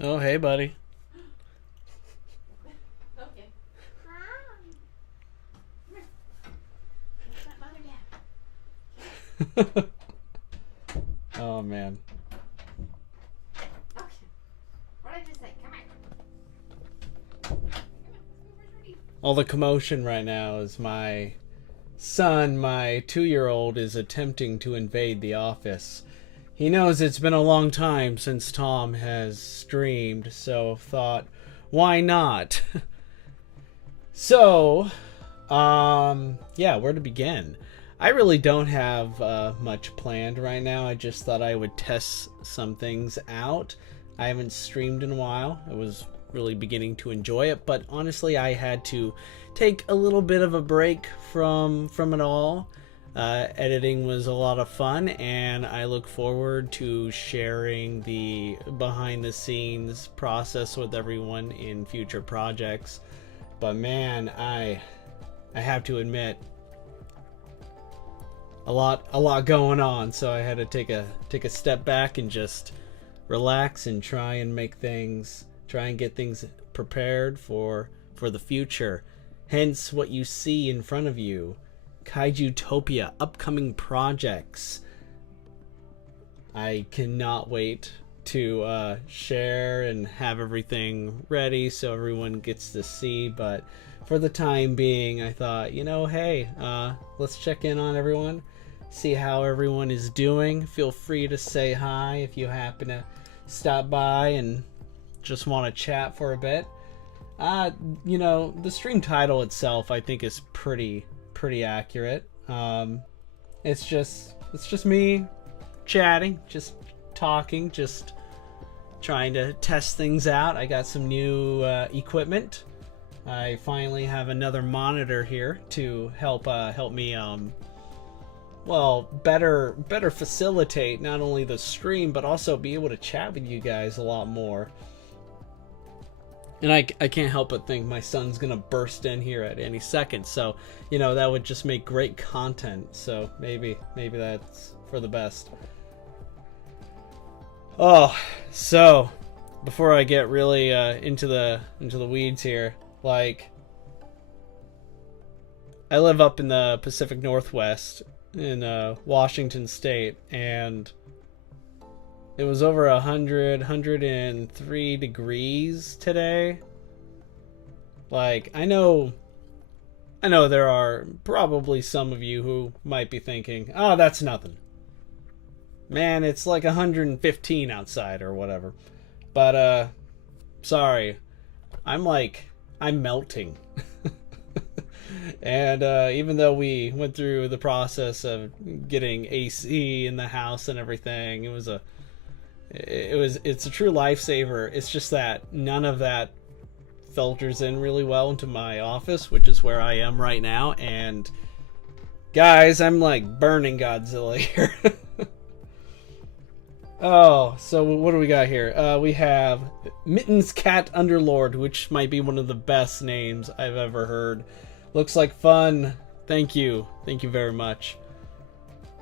Oh, hey, buddy. Okay. Come here. Let's not bother Oh, man. Dad. Okay. What did I just say? Come here. Come on. Where's Rudy? All the commotion right now is my son, my 2-year-old, is attempting to invade the office. He knows it's been a long time since Tom has streamed, so thought, why not? So, yeah, where to begin? I really don't have much planned right now. I just thought I would test some things out. I haven't streamed in a while. I was really beginning to enjoy it, but honestly, I had to take a little bit of a break from it all. Editing was a lot of fun, and I look forward to sharing the behind the scenes process with everyone in future projects. But man, I have to admit, a lot going on, so I had to take a step back and just relax and try and get things prepared for the future. Hence what you see in front of you. Kaijutopia upcoming projects. I cannot wait to share and have everything ready so everyone gets to see. But for the time being, I thought, hey, let's check in on everyone, see how everyone is doing. Feel free to say hi if you happen to stop by and just want to chat for a bit. The stream title itself, I think, is pretty accurate. It's just me chatting, just talking, just trying to test things out. I got some new equipment. I finally have another monitor here to help me better facilitate not only the stream but also be able to chat with you guys a lot more. And I can't help but think my son's gonna burst in here at any second, so that would just make great content. So maybe that's for the best. Oh, so before I get really into the weeds here, like, I live up in the Pacific Northwest in Washington State, and it was over 103 degrees today. Like, I know there are probably some of you who might be thinking, oh, that's nothing. Man, it's like 115 outside or whatever. But, sorry. I'm melting. And even though we went through the process of getting AC in the house and everything, it's a true lifesaver. It's just that none of that filters in really well into my office, which is where I am right now. And guys, I'm like burning Godzilla here. Oh, so what do we got here? We have Mittens Cat Underlord, which might be one of the best names I've ever heard. Looks like fun. Thank you very much.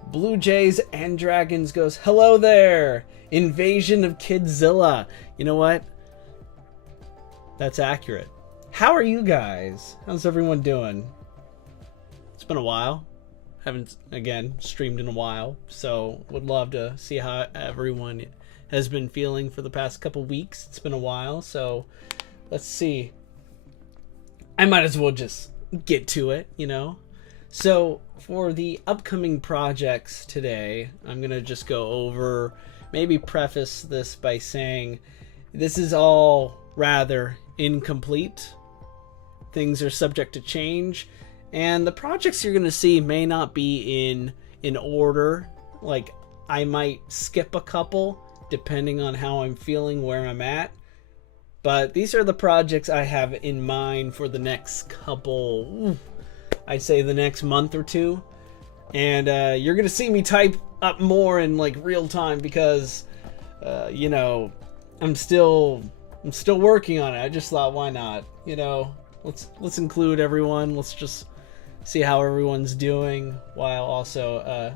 Blue Jays and Dragons goes, hello there! Invasion of Kidzilla. You know what? That's accurate. How are you guys? How's everyone doing? It's been a while. Haven't, again, streamed in a while, so would love to see how everyone has been feeling for the past couple weeks. It's been a while, so let's see. I might as well just get to it, So for the upcoming projects today, I'm going to just go over, maybe preface this by saying this is all rather incomplete. Things are subject to change, and the projects you're going to see may not be in order. Like, I might skip a couple depending on how I'm feeling, where I'm at. But these are the projects I have in mind for the next couple, I'd say the next month or two. And you're going to see me type up more in like real time because, I'm still working on it. I just thought, why not? Let's include everyone. Let's just see how everyone's doing while also,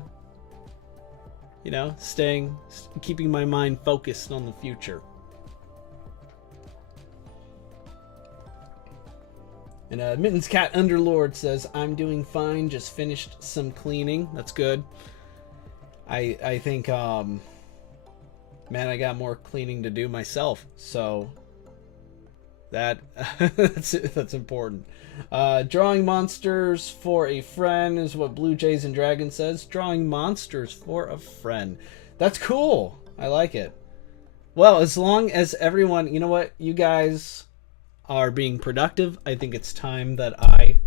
keeping my mind focused on the future. And Mittens Cat Underlord says, I'm doing fine, just finished some cleaning. That's good. I think, man, I got more cleaning to do myself, so that's important. Drawing monsters for a friend is what Blue Jays and Dragons says. Drawing monsters for a friend. That's cool. I like it. Well, as long as everyone, you know what, you guys are being productive, I think it's time that I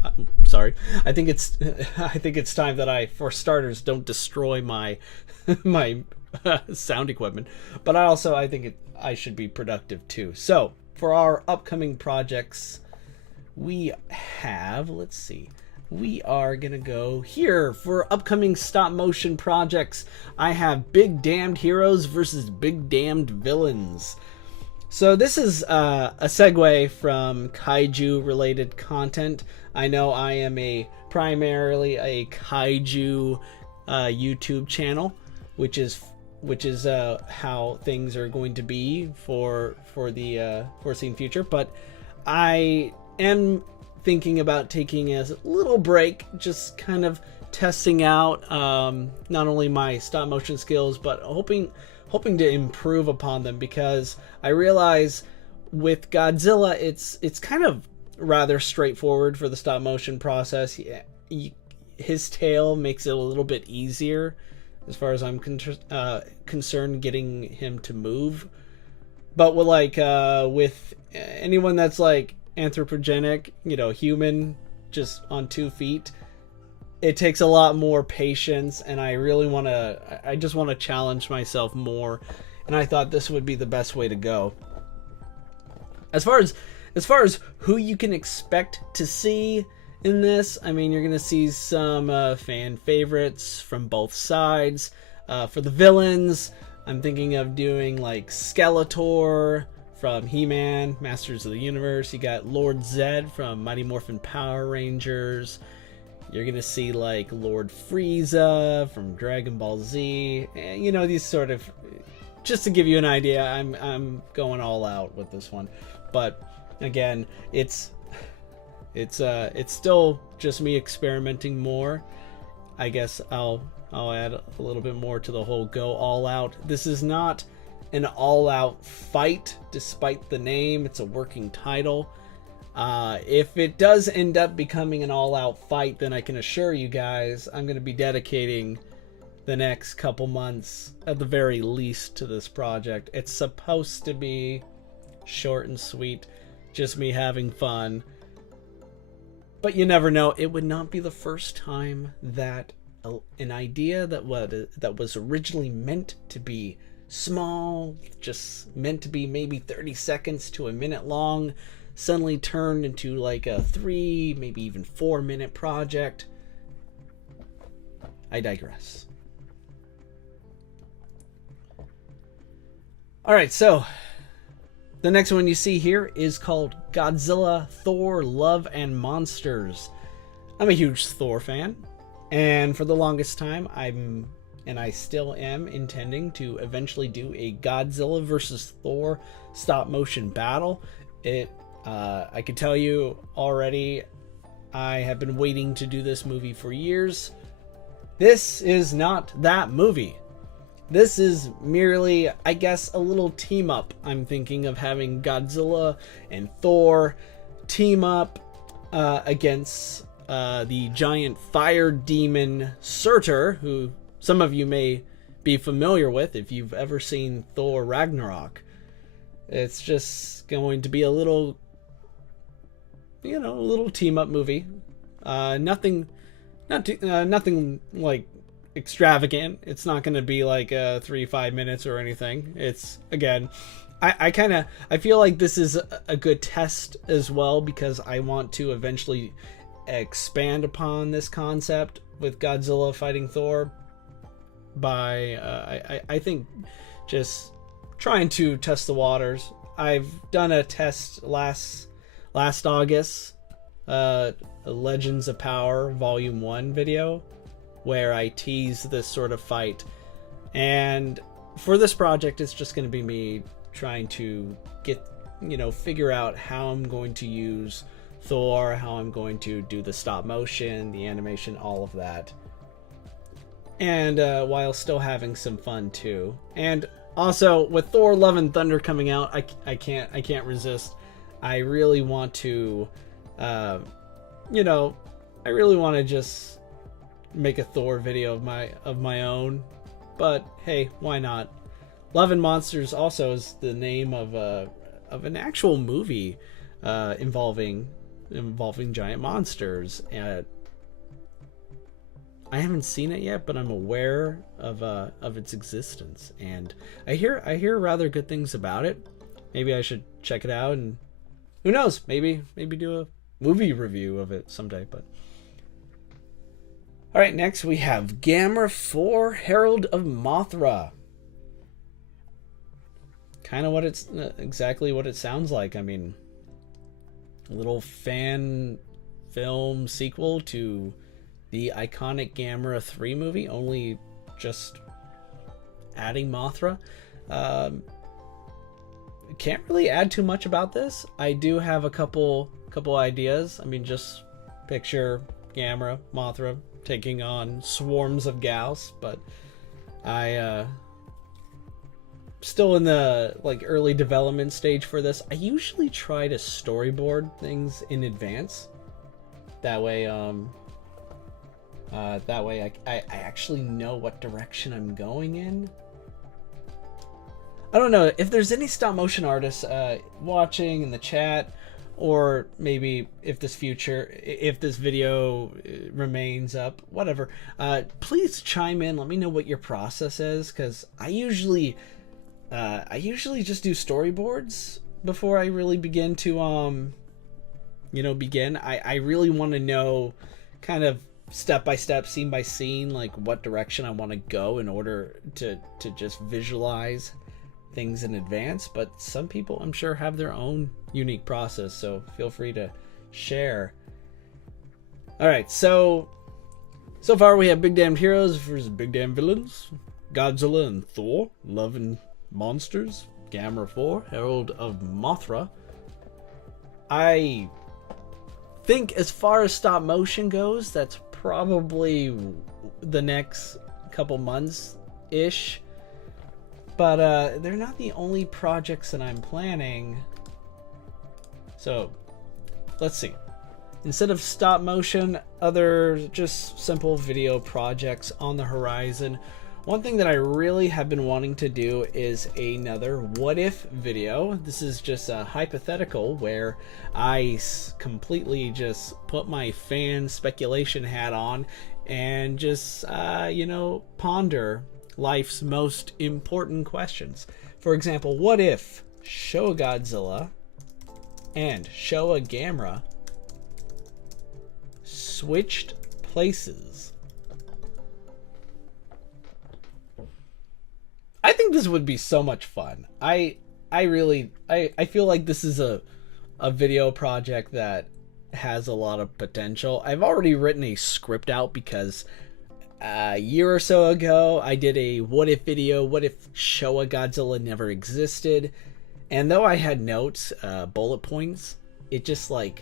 think it's time that I, for starters, don't destroy my my sound equipment, but I think I should be productive too. So for our upcoming projects, we have, let's see, we are gonna go here for upcoming stop motion projects. I have Big Damned Heroes versus Big Damned Villains. So this is a segue from kaiju related content. I know I am primarily a kaiju YouTube channel, which is how things are going to be for the foreseen future. But I am thinking about taking a little break, just kind of testing out not only my stop motion skills, but hoping to improve upon them, because I realize with Godzilla it's kind of rather straightforward for the stop motion process. His tail makes it a little bit easier as far as I'm concerned, getting him to move. But with anyone that's like anthropogenic, human, just on 2 feet, it takes a lot more patience, and I just want to challenge myself more, and I thought this would be the best way to go. As far as who you can expect to see in this, I mean, you're gonna see some fan favorites from both sides. For the villains, I'm thinking of doing like Skeletor from He-Man, Masters of the Universe. You got Lord Zed from Mighty Morphin Power Rangers. You're gonna see like Lord Frieza from Dragon Ball Z. And, these sort of, just to give you an idea, I'm going all out with this one. But again, it's still just me experimenting more. I guess I'll add a little bit more to the whole go all out. This is not an all out fight, despite the name. It's a working title. If it does end up becoming an all-out fight, then I can assure you guys I'm going to be dedicating the next couple months, at the very least, to this project. It's supposed to be short and sweet, just me having fun. But you never know. It would not be the first time that an idea that was originally meant to be small, just meant to be maybe 30 seconds to a minute long, suddenly turned into like a 3, maybe even 4-minute project. I digress. Alright, so the next one you see here is called Godzilla, Thor, Love and Monsters. I'm a huge Thor fan, and for the longest time I still am intending to eventually do a Godzilla versus Thor stop motion battle. I can tell you already, I have been waiting to do this movie for years. This is not that movie. This is merely, I guess, a little team up. I'm thinking of having Godzilla and Thor team up against the giant fire demon Surtur, who some of you may be familiar with if you've ever seen Thor Ragnarok. It's just going to be a little team up movie. Nothing like extravagant. It's not going to be like 3-5 minutes or anything. It's, again, I feel like this is a good test as well, because I want to eventually expand upon this concept with Godzilla fighting Thor by I think just trying to test the waters. I've done a test last August, Legends of Power Volume 1 video, where I tease this sort of fight. And for this project, it's just going to be me trying to figure out how I'm going to use Thor, how I'm going to do the stop motion, the animation, all of that. And while still having some fun too. And also with Thor: Love and Thunder coming out, I can't resist. I really want to, you know, I really want to just make a Thor video of my own. But hey, why not? Love and Monsters also is the name of an actual movie involving giant monsters. I haven't seen it yet, but I'm aware of its existence, and I hear rather good things about it. Maybe I should check it out, and who knows? Maybe do a movie review of it someday. But all right, next we have Gamera 4: Herald of Mothra. Kind of what it's exactly what it sounds like. I mean, a little fan film sequel to the iconic Gamera 3 movie, only just adding Mothra. Can't really add too much about this. I do have a couple ideas. I mean, just picture Gamera, Mothra taking on swarms of Gauss, but I still in the early development stage for this. I usually try to storyboard things in advance. That way I actually know what direction I'm going in. I don't know if there's any stop motion artists watching in the chat, or maybe if this video remains up, whatever. Please chime in. Let me know what your process is, because I usually just do storyboards before I really begin to begin. I really want to know kind of step by step, scene by scene, like what direction I want to go in order to just visualize things in advance. But some people, I'm sure, have their own unique process, so feel free to share. All right, so far we have Big Damn Heroes versus Big Damn Villains, Godzilla and Thor: Love and Monsters, Gamera 4: Herald of Mothra. I think as far as stop motion goes, that's probably the next couple months ish, but they're not the only projects that I'm planning. So let's see, instead of stop motion, other just simple video projects on the horizon. One thing that I really have been wanting to do is another what if video. This is just a hypothetical where I completely just put my fan speculation hat on and just ponder life's most important questions. For example, what if Showa Godzilla and Showa Gamera switched places? I think this would be so much fun. I feel like this is a video project that has a lot of potential. I've already written a script out because a year or so ago I did a what if video, what if Showa Godzilla never existed, and though I had notes, bullet points, it just I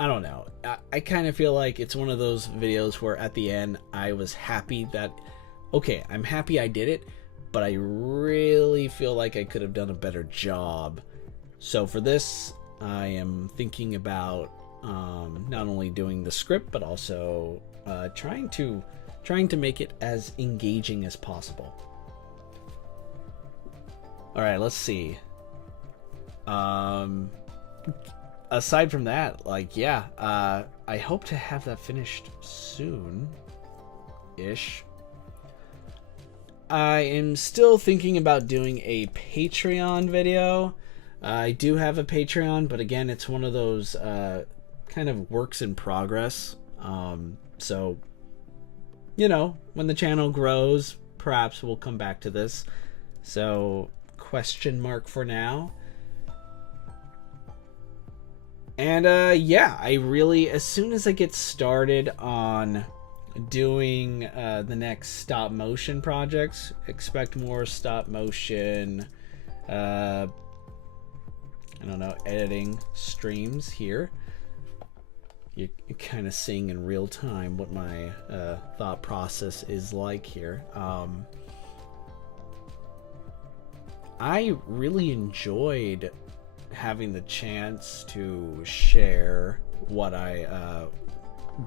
don't know. I kind of feel like it's one of those videos where at the end I was happy that, okay, I'm happy I did it, but I really feel like I could have done a better job. So for this, I am thinking about not only doing the script, but also trying to make it as engaging as possible. All right, let's see. Aside from that, I hope to have that finished soon-ish. I am still thinking about doing a Patreon video. I do have a Patreon, but again, it's one of those kind of works in progress. So, when the channel grows, perhaps we'll come back to this. So, question mark for now. And I really, as soon as I get started on doing the next stop motion projects, expect more stop motion I don't know, editing streams here. You're kind of seeing in real time what my thought process is like here. I really enjoyed having the chance to share what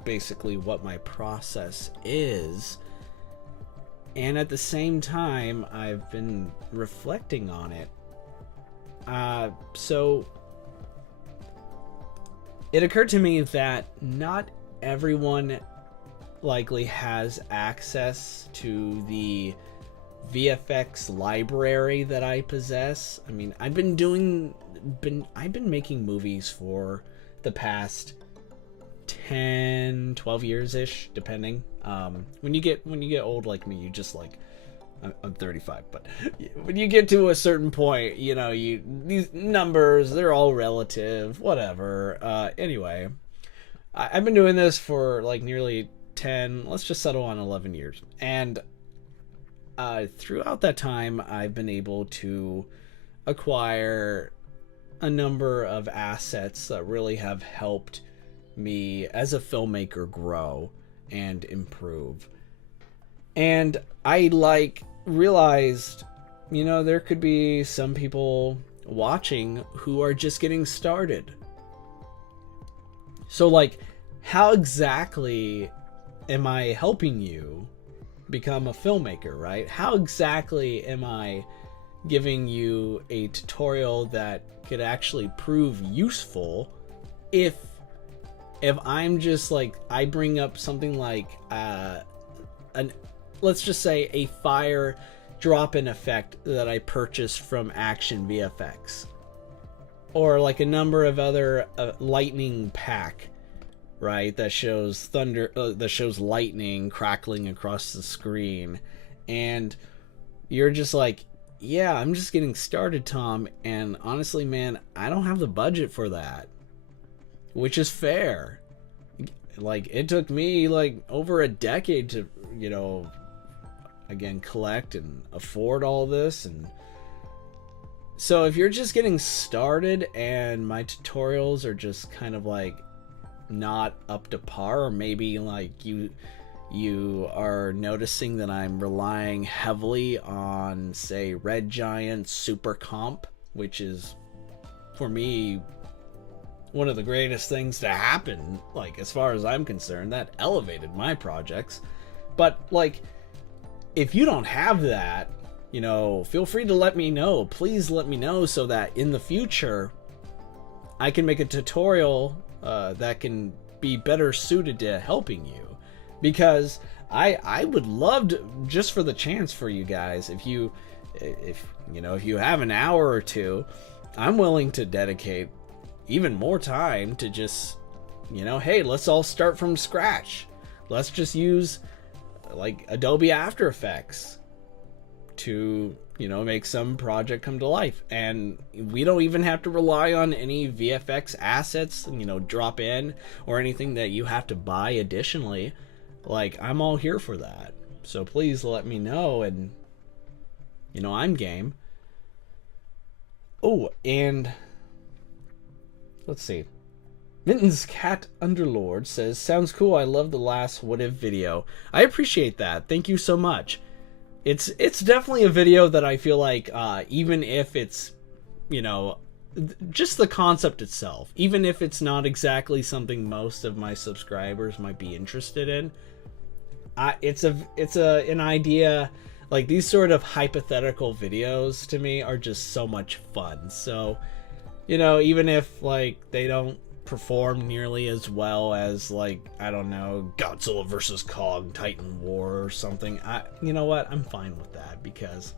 basically what my process is. And at the same time, I've been reflecting on it. So it occurred to me that not everyone likely has access to the VFX library that I possess. I mean, I've been making movies for the past 10-12 years-ish, depending. When you get old like me, you just like, I'm 35, but when you get to a certain point, you know, these numbers, they're all relative, whatever. Anyway, I've been doing this for like nearly 10, let's just settle on 11 years. And throughout that time, I've been able to acquire a number of assets that really have helped me as a filmmaker grow and improve. And I realized, you know, there could be some people watching who are just getting started. So like, how exactly am I helping you become a filmmaker, right? How exactly am I giving you a tutorial that could actually prove useful if I'm just like, I bring up something like let's just say a fire drop-in effect that I purchased from Action VFX, or like a number of other lightning pack, right, that shows that shows lightning crackling across the screen, and you're just like, yeah, I'm just getting started, Tom, and honestly, man, I don't have the budget for that. Which is fair. Like, it took me like over a decade to, you know, again, collect and afford all this. And so if you're just getting started and my tutorials are just kind of like not up to par, or maybe like you are noticing that I'm relying heavily on, say, Red Giant Super Comp, which is, for me, one of the greatest things to happen, like, as far as I'm concerned. That elevated my projects. But like, if you don't have that, you know, feel free to let me know. Please let me know, so that in the future I can make a tutorial that can be better suited to helping you. Because I would love to, just for the chance for you guys, if you have an hour or two, I'm willing to dedicate even more time to just, you know, hey, let's all start from scratch. Let's just use like Adobe After Effects to, you know, make some project come to life. And we don't even have to rely on any VFX assets, you know, drop in, or anything that you have to buy additionally. Like, I'm all here for that. So please let me know, and, you know, I'm game. Oh, and let's see. Mittens Cat Underlord says, sounds cool. I love the last What If video. I appreciate that. Thank you so much. It's definitely a video that I feel like, even if it's, you know, just the concept itself, even if it's not exactly something most of my subscribers might be interested in, it's an idea. Like, these sort of hypothetical videos to me are just so much fun. So, you know, even if like they don't perform nearly as well as, like, I don't know, Godzilla vs. Kong Titan War or something, you know what, I'm fine with that, because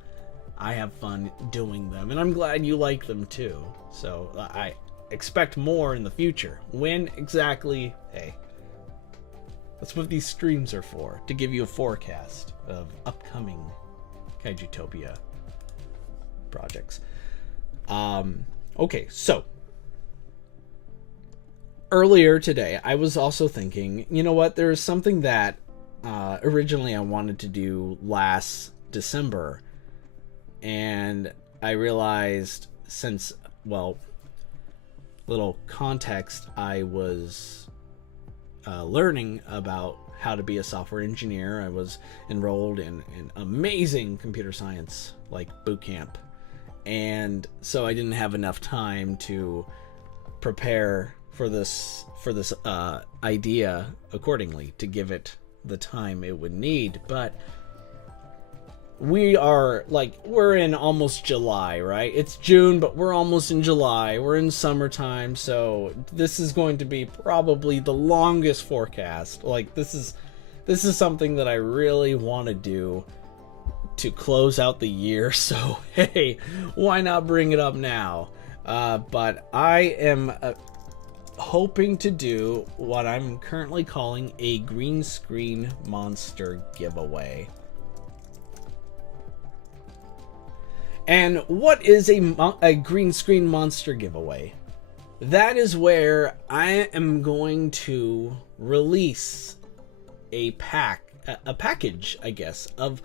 I have fun doing them, and I'm glad you like them too. So I expect more in the future. When exactly? Hey, that's what these streams are for, to give you a forecast of upcoming Kaijutopia projects. Okay, so earlier today, I was also thinking, you know what, there's something that originally I wanted to do last December, and I realized, since, well, little context, I was learning about how to be a software engineer. I was enrolled in an amazing computer science like boot camp, and so I didn't have enough time to prepare for this idea accordingly, to give it the time it would need. But we're in almost July, right? It's June, but we're almost in July. We're in summertime, so this is going to be probably the longest forecast. Like, this is something that I really want to do to close out the year. So hey, why not bring it up now? But I am hoping to do what I'm currently calling a green screen monster giveaway. And what is a green screen monster giveaway? That is where I am going to release a package, I guess, of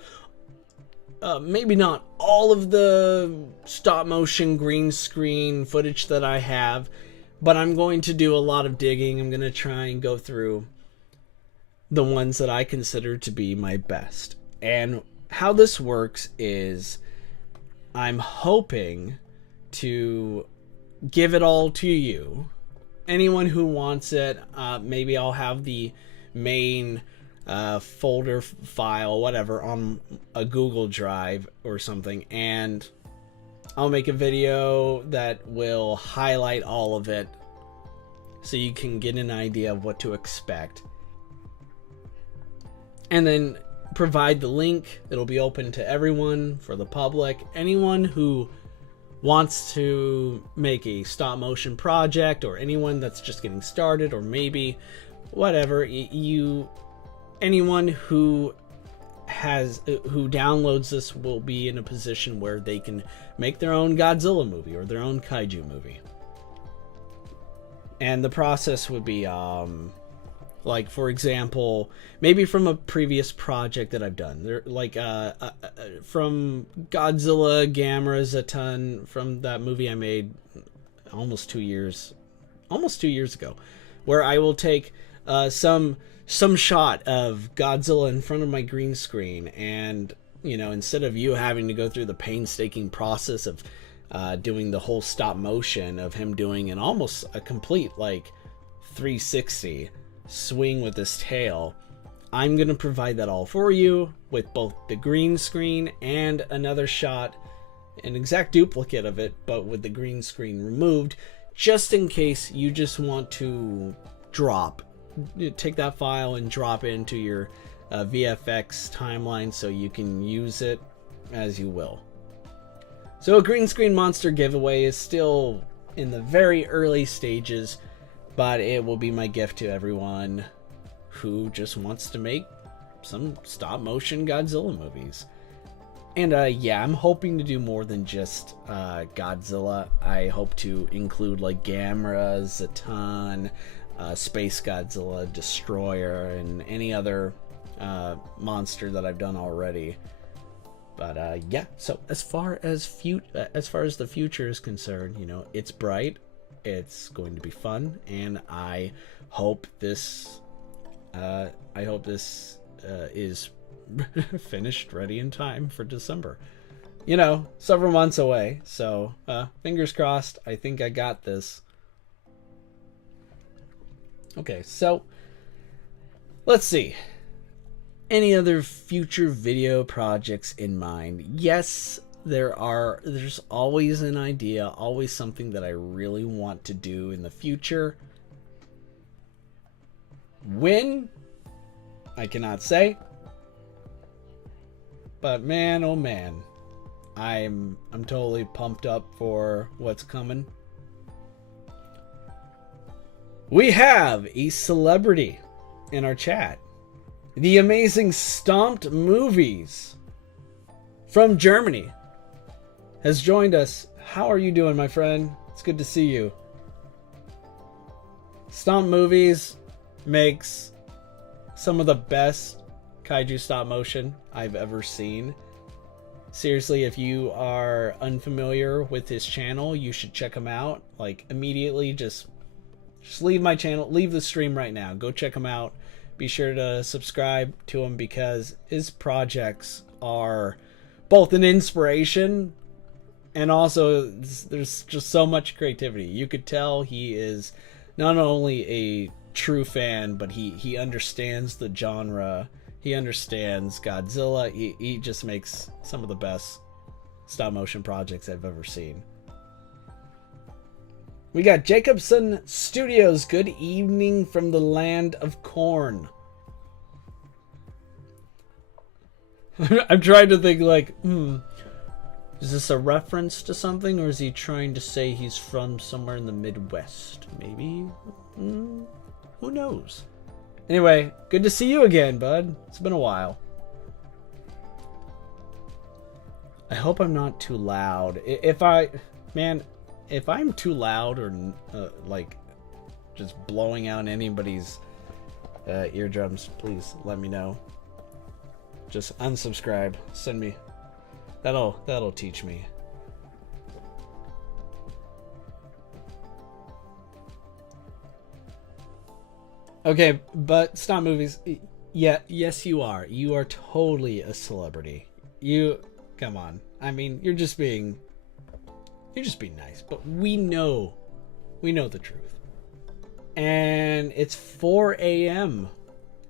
maybe not all of the stop motion green screen footage that I have, but I'm going to do a lot of digging. I'm going to try and go through the ones that I consider to be my best. And how this works is, I'm hoping to give it all to you. Anyone who wants it, maybe I'll have the main folder file, whatever, on a Google Drive or something, and I'll make a video that will highlight all of it so you can get an idea of what to expect. And then provide the link. It'll be open to everyone, for the public. Anyone who wants to make a stop motion project, or anyone that's just getting started, or maybe whatever, anyone who downloads this will be in a position where they can make their own Godzilla movie or their own kaiju movie. And the process would be like, for example, maybe from a previous project that I've done, from Godzilla Gamera Zaton, from that movie I made almost 2 years ago, where I will take some shot of Godzilla in front of my green screen, and instead of you having to go through the painstaking process of doing the whole stop motion of him doing an almost a complete 360 swing with his tail, I'm gonna provide that all for you with both the green screen and another shot, an exact duplicate of it, but with the green screen removed, just in case you just want to take that file and drop it into your VFX timeline so you can use it as you will. So a green screen monster giveaway is still in the very early stages, but it will be my gift to everyone who just wants to make some stop motion Godzilla movies. And yeah, I'm hoping to do more than just Godzilla. I hope to include Gamera, Zaton, Space Godzilla, Destroyer, and any other monster that I've done already. But yeah, so as far as the future is concerned, it's bright. It's going to be fun, and I hope this is finished ready in time for December. Several months away, so fingers crossed. I think I got this. Okay, so let's see. Any other future video projects in mind? Yes, there's always an idea, always something that I really want to do in the future. When? I cannot say. But man, oh man, I'm totally pumped up for what's coming. We have a celebrity in our chat. The amazing Stomped Movies from Germany has joined us. How are you doing, my friend? It's good to see you. Stomped Movies makes some of the best kaiju stop motion I've ever seen. seriously, if you are unfamiliar with his channel, you should check him out. Like, immediately, just leave my channel, leave the stream right now. Go check him out. Be sure to subscribe to him because his projects are both an inspiration and also there's just so much creativity. You could tell he is not only a true fan, but he understands the genre. He understands Godzilla. He just makes some of the best stop motion projects I've ever seen. We got Jacobson Studios. Good evening from the land of corn. I'm trying to think like, is this a reference to something, or is he trying to say he's from somewhere in the Midwest? Maybe? Who knows? Anyway, good to see you again, bud. It's been a while. I hope I'm not too loud. If I'm too loud or like just blowing out anybody's eardrums, please let me know. Just unsubscribe. Send me. That'll teach me. Okay, but stop movies. Yeah, yes you are. You are totally a celebrity. Come on. I mean, you're just being nice, but we know the truth. And it's 4 a.m.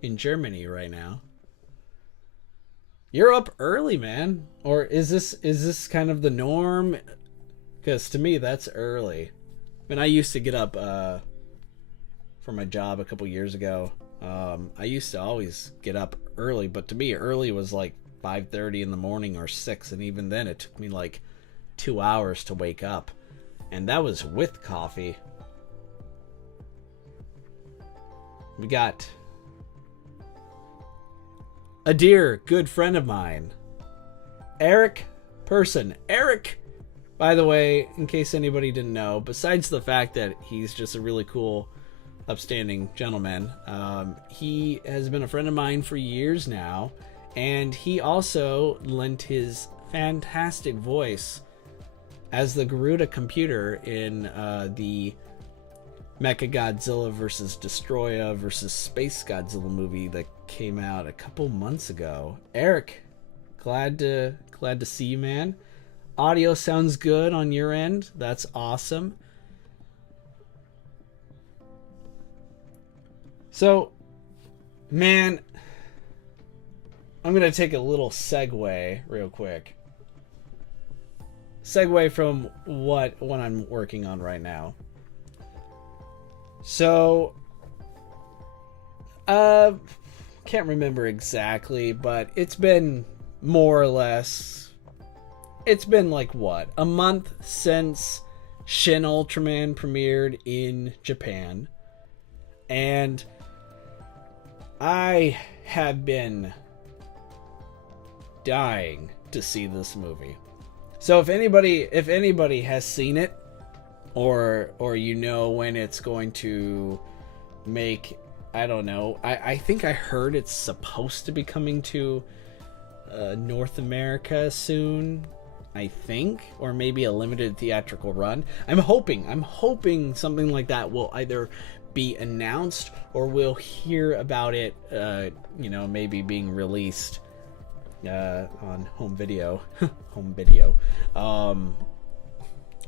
in Germany right now. You're up early, man. Or is this kind of the norm? Because to me, that's early. I mean, I used to get up for my job a couple years ago. I used to always get up early, but to me, early was like 5:30 in the morning or 6, and even then, it took me like 2 hours to wake up, and that was with coffee. We got a dear good friend of mine, Eric Person. Eric, by the way, in case anybody didn't know, besides the fact that he's just a really cool, upstanding gentleman, he has been a friend of mine for years now, and he also lent his fantastic voice as the Garuda computer in the Mechagodzilla vs. Destroya vs. Space Godzilla movie that came out a couple months ago. Eric, glad to see you, man. Audio sounds good on your end. That's awesome. So, man, I'm gonna take a little segue real quick. Segue from what I'm working on right now. So, can't remember exactly, but it's been more or less, it's been like what, a month since Shin Ultraman premiered in Japan, and I have been dying to see this movie. So if anybody has seen it, or you know when it's going to make, I don't know, I think I heard it's supposed to be coming to North America soon, I think, or maybe a limited theatrical run. I'm hoping something like that will either be announced or we'll hear about it, maybe being released on home video,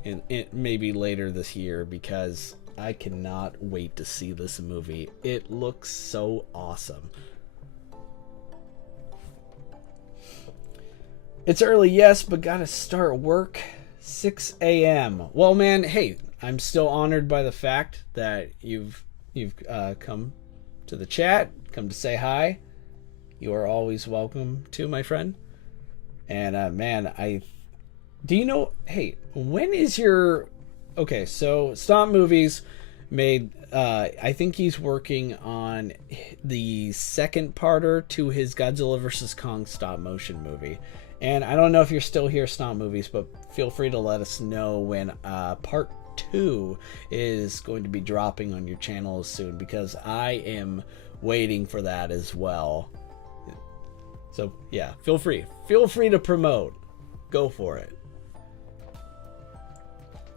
and it maybe later this year, because I cannot wait to see this movie. It looks so awesome. It's early, yes, but gotta start work 6 a.m. Well, man, hey, I'm still honored by the fact that you've come to the chat, come to say hi. You are always welcome to, my friend. And man, do you know, hey, when is your, okay, so Stomp Movies made, I think he's working on the second parter to his Godzilla vs. Kong stop motion movie. And I don't know if you're still here, Stomp Movies, but feel free to let us know when part 2 is going to be dropping on your channel soon, because I am waiting for that as well. So yeah, feel free to promote. Go for it.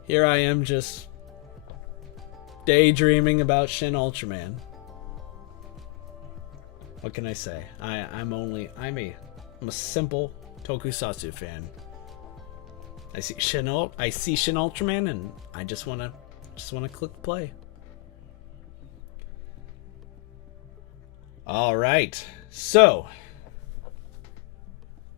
Here I am just daydreaming about Shin Ultraman. What can I say? I'm a simple tokusatsu fan. I see Shin Ultraman and I just wanna click play. Alright, so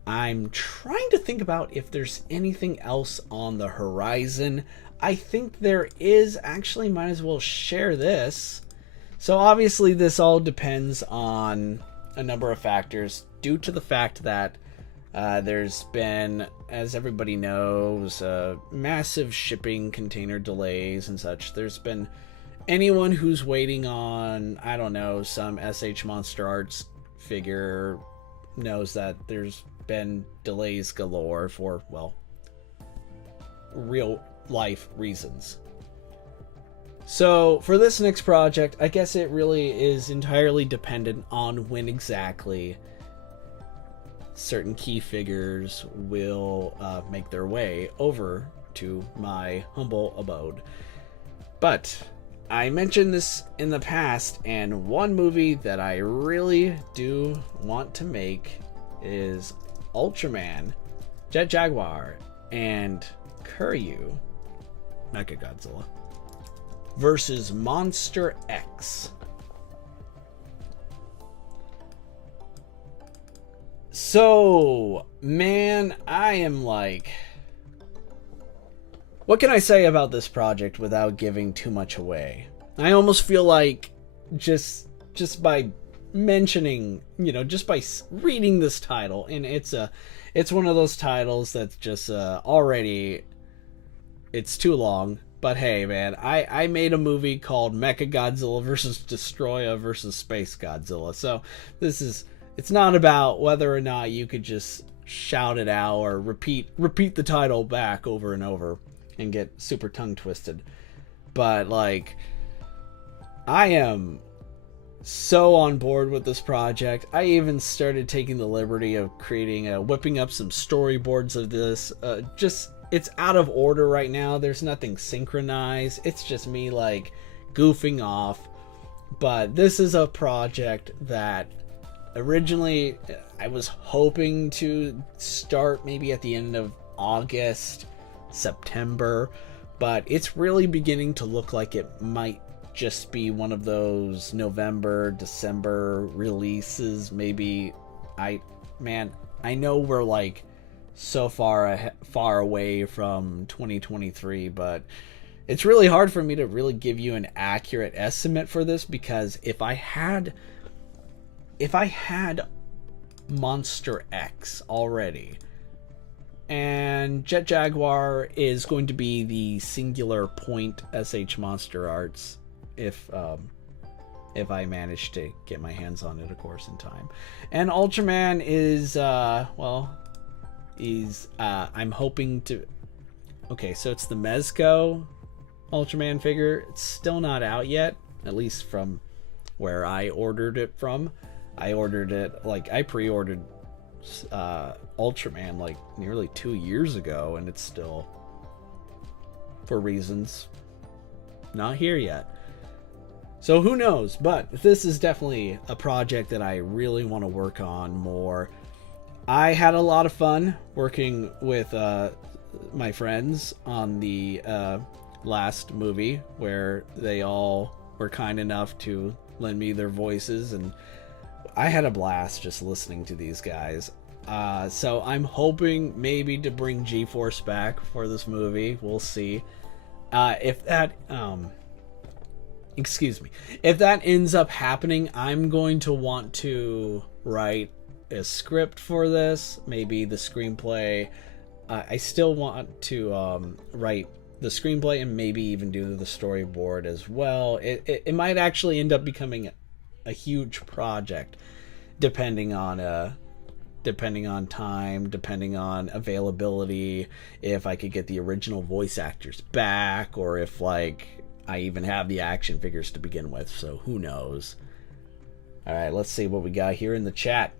I'm trying to think about if there's anything else on the horizon. I think there is. Actually, might as well share this. So obviously this all depends on a number of factors due to the fact that there's been, as everybody knows, massive shipping container delays and such. There's been anyone who's waiting on, I don't know, some SH Monster Arts figure knows that there's been delays galore for, well, real life reasons. So for this next project, I guess it really is entirely dependent on when exactly certain key figures will make their way over to my humble abode. But I mentioned this in the past, and one movie that I really do want to make is Ultraman, Jet Jaguar, and Kuryu Mechagodzilla versus Monster X. So, man, I am like, what can I say about this project without giving too much away? I almost feel like just by mentioning, just by reading this title, and it's one of those titles that's just already, it's too long. But hey, man, I made a movie called Mechagodzilla versus Destroya versus Space Godzilla. So it's not about whether or not you could just shout it out or repeat the title back over and over and get super tongue twisted. But like, I am so on board with this project. I even started taking the liberty of whipping up some storyboards of this. It's out of order right now. There's nothing synchronized. It's just me like goofing off. But this is a project that originally I was hoping to start maybe at the end of August, September, but it's really beginning to look like it might just be one of those November, December releases. Maybe I know we're like so far away from 2023, but it's really hard for me to really give you an accurate estimate for this, because if I had Monster X already, and Jet Jaguar is going to be the singular point SH Monster Arts, if I manage to get my hands on it, of course, in time. And Ultraman is I'm hoping to... Okay, so it's the Mezco Ultraman figure. It's still not out yet, at least from where I ordered it from. I pre-ordered Ultraman like nearly 2 years ago, and it's still, for reasons, not here yet. So who knows? But this is definitely a project that I really want to work on more. I had a lot of fun working with my friends on the last movie, where they all were kind enough to lend me their voices, and I had a blast just listening to these guys. So I'm hoping maybe to bring G-Force back for this movie. We'll see. If that ends up happening, I'm going to want to write a script for this, maybe the screenplay. I still want to write the screenplay and maybe even do the storyboard as well. It might actually end up becoming a huge project, depending on time, depending on availability, if I could get the original voice actors back, or if like I even have the action figures to begin with. So who knows? All right, let's see what we got here in the chat.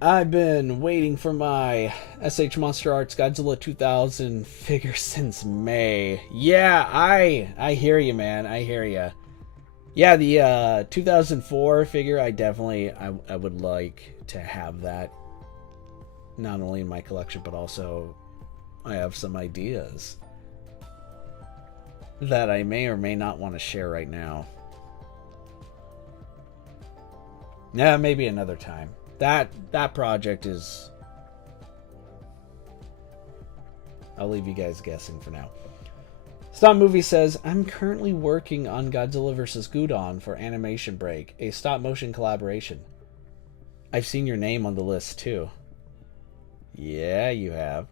I've been waiting for my SH Monster Arts Godzilla 2000 figure since May. Yeah, I hear you, man. I hear you. Yeah, the 2004 figure, I would like to have that. Not only in my collection, but also I have some ideas that I may or may not want to share right now. Yeah, maybe another time. That project is... I'll leave you guys guessing for now. Stop Movie says, I'm currently working on Godzilla vs. Gudon for Animation Break, a stop-motion collaboration. I've seen your name on the list, too. Yeah, you have.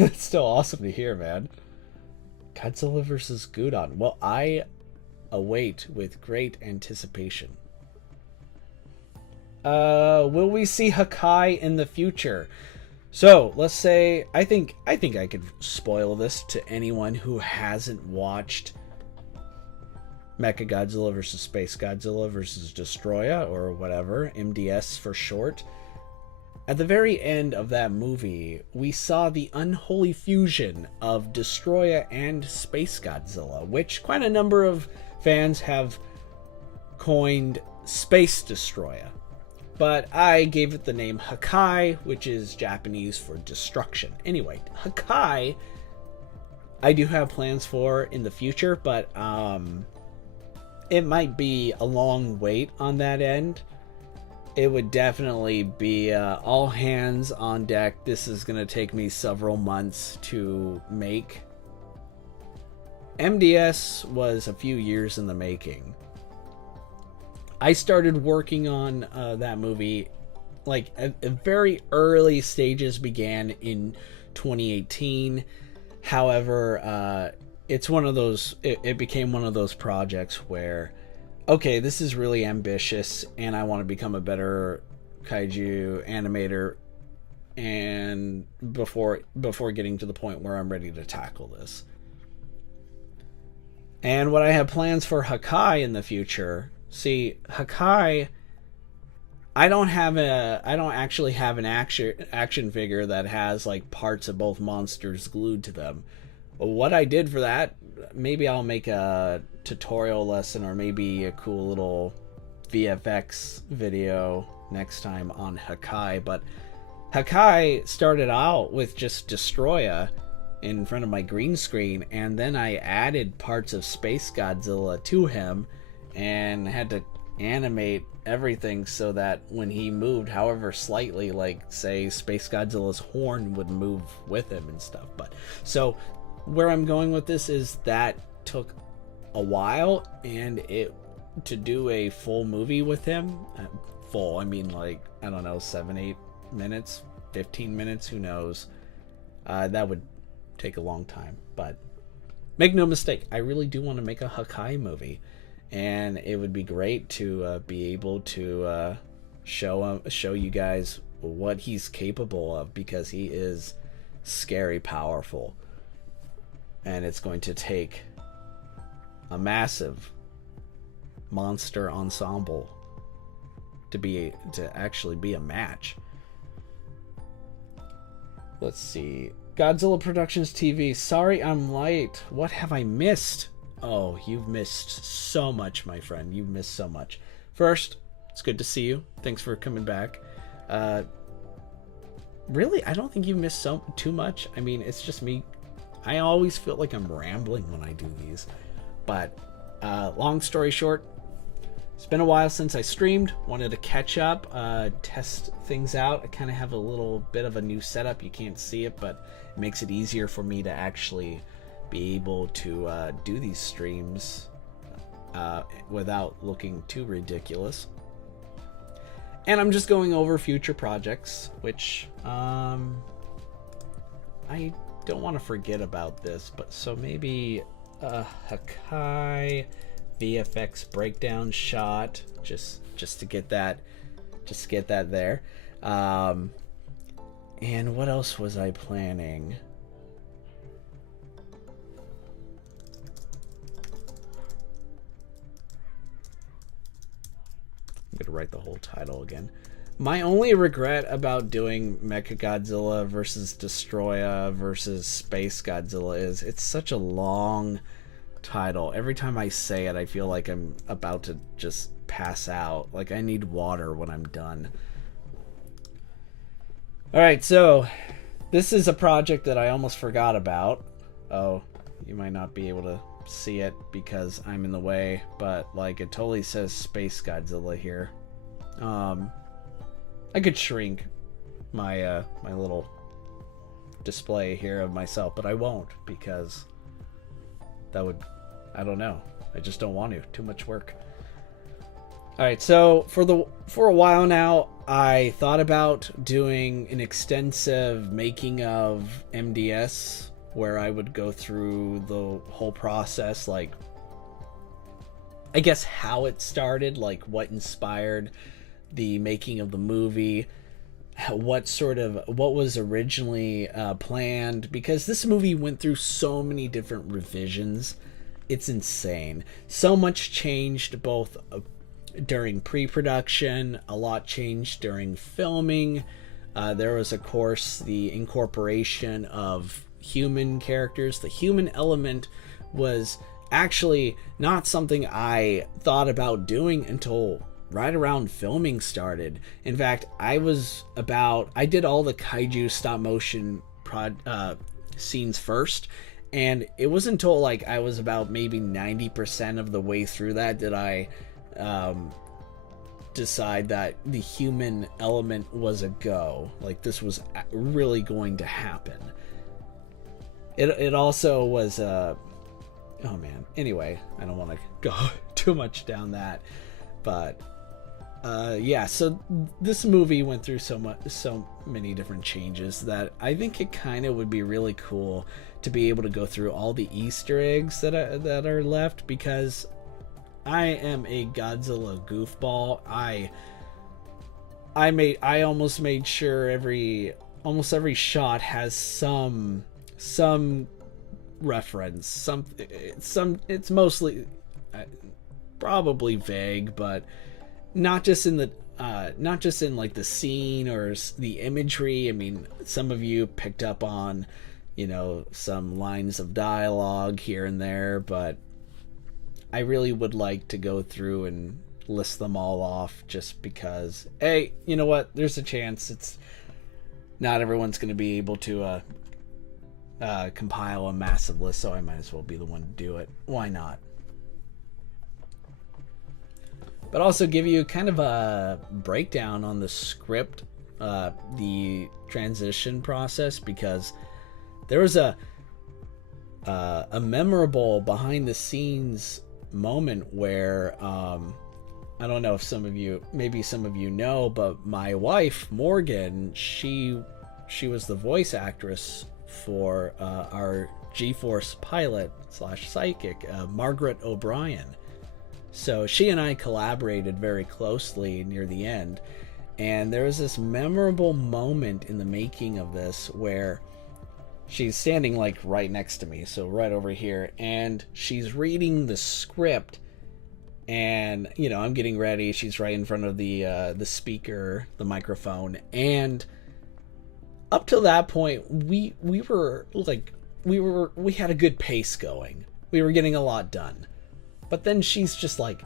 It's still awesome to hear, man. Godzilla vs. Gudon. Well, I await with great anticipation. Will we see Hakai in the future? So let's say I think I could spoil this to anyone who hasn't watched Mechagodzilla vs. Space Godzilla vs. Destroya, or whatever, MDS for short. At the very end of that movie, we saw the unholy fusion of Destroya and Space Godzilla, which quite a number of fans have coined Space Destroya. But I gave it the name Hakai, which is Japanese for destruction. Anyway, Hakai, I do have plans for in the future, but it might be a long wait on that end. It would definitely be all hands on deck. This is going to take me several months to make. MDS was a few years in the making. I started working on that movie, like at very early stages began in 2018. However, it's one of those, it became one of those projects where, okay, this is really ambitious and I want to become a better kaiju animator, and before getting to the point where I'm ready to tackle this. And what I have plans for Hakai in the future... See, Hakai, I don't actually have an action figure that has like parts of both monsters glued to them. But what I did for that, maybe I'll make a tutorial lesson or maybe a cool little VFX video next time on Hakai. But Hakai started out with just Destroya in front of my green screen, and then I added parts of Space Godzilla to him and had to animate everything so that when he moved, however slightly, like say Space Godzilla's horn would move with him and stuff. But so where I'm going with this is that took a while, and it to do a full movie with him, full, I mean like, I don't know, 7-8 minutes, 15 minutes, who knows, that would take a long time. But make no mistake, I really do want to make a Hakai movie. And it would be great to be able to show you guys what he's capable of, because he is scary powerful. And it's going to take a massive monster ensemble to actually be a match. Let's see. Godzilla Productions TV. Sorry I'm late. What have I missed? Oh, you've missed so much, my friend. You've missed so much. First, it's good to see you. Thanks for coming back. Really, I don't think you've missed too much. I mean, it's just me. I always feel like I'm rambling when I do these. But long story short, it's been a while since I streamed. Wanted to catch up, test things out. I kind of have a little bit of a new setup. You can't see it, but it makes it easier for me to actually be able to do these streams without looking too ridiculous. And I'm just going over future projects, which I don't want to forget about this, but so maybe a Hakai VFX breakdown shot, just to get that there. And what else was I planning? I'm gonna write the whole title again. My only regret about doing Mechagodzilla versus Destroya versus Space Godzilla is it's such a long title. Every time I say it, I feel like I'm about to just pass out. Like I need water when I'm done. Alright, so this is a project that I almost forgot about. Oh, you might not be able to see it because I'm in the way, but like it totally says Space Godzilla here. I could shrink my my little display here of myself, but I won't because that would, I don't know. I just don't want to. Too much work. All right, so for a while now, I thought about doing an extensive making of MDS where I would go through the whole process, like I guess how it started, like what inspired the making of the movie, what was originally planned, because this movie went through so many different revisions. It's insane. So much changed both during pre-production, a lot changed during filming. There was, of course, the incorporation of human characters. The human element was actually not something I thought about doing until right around filming started. In fact, I did all the kaiju stop motion scenes first, and it wasn't until like I was about maybe 90% of the way through that did I decide that the human element was a go. Like this was really going to happen. It also was oh man. Anyway, I don't want to go too much down that, but yeah, so this movie went through so many different changes that I think it kind of would be really cool to be able to go through all the Easter eggs that are left, because I am a Godzilla goofball. I almost made sure almost every shot has some reference, some it's mostly probably vague, but not just in like the scene or the imagery. I mean, some of you picked up on, some lines of dialogue here and there, but I really would like to go through and list them all off, just because, hey, you know what? There's a chance it's not everyone's going to be able to compile a massive list, so I might as well be the one to do it. Why not? But also give you kind of a breakdown on the script, the transition process, because there was a memorable behind the scenes moment where I don't know if maybe some of you know, but my wife Morgan, she was the voice actress for our G-Force pilot / psychic, Margaret O'Brien. So she and I collaborated very closely near the end, and there was this memorable moment in the making of this where she's standing like right next to me, so right over here, and she's reading the script, and I'm getting ready. She's right in front of the speaker, the microphone, and up till that point, we had a good pace going. We were getting a lot done. But then she's just like,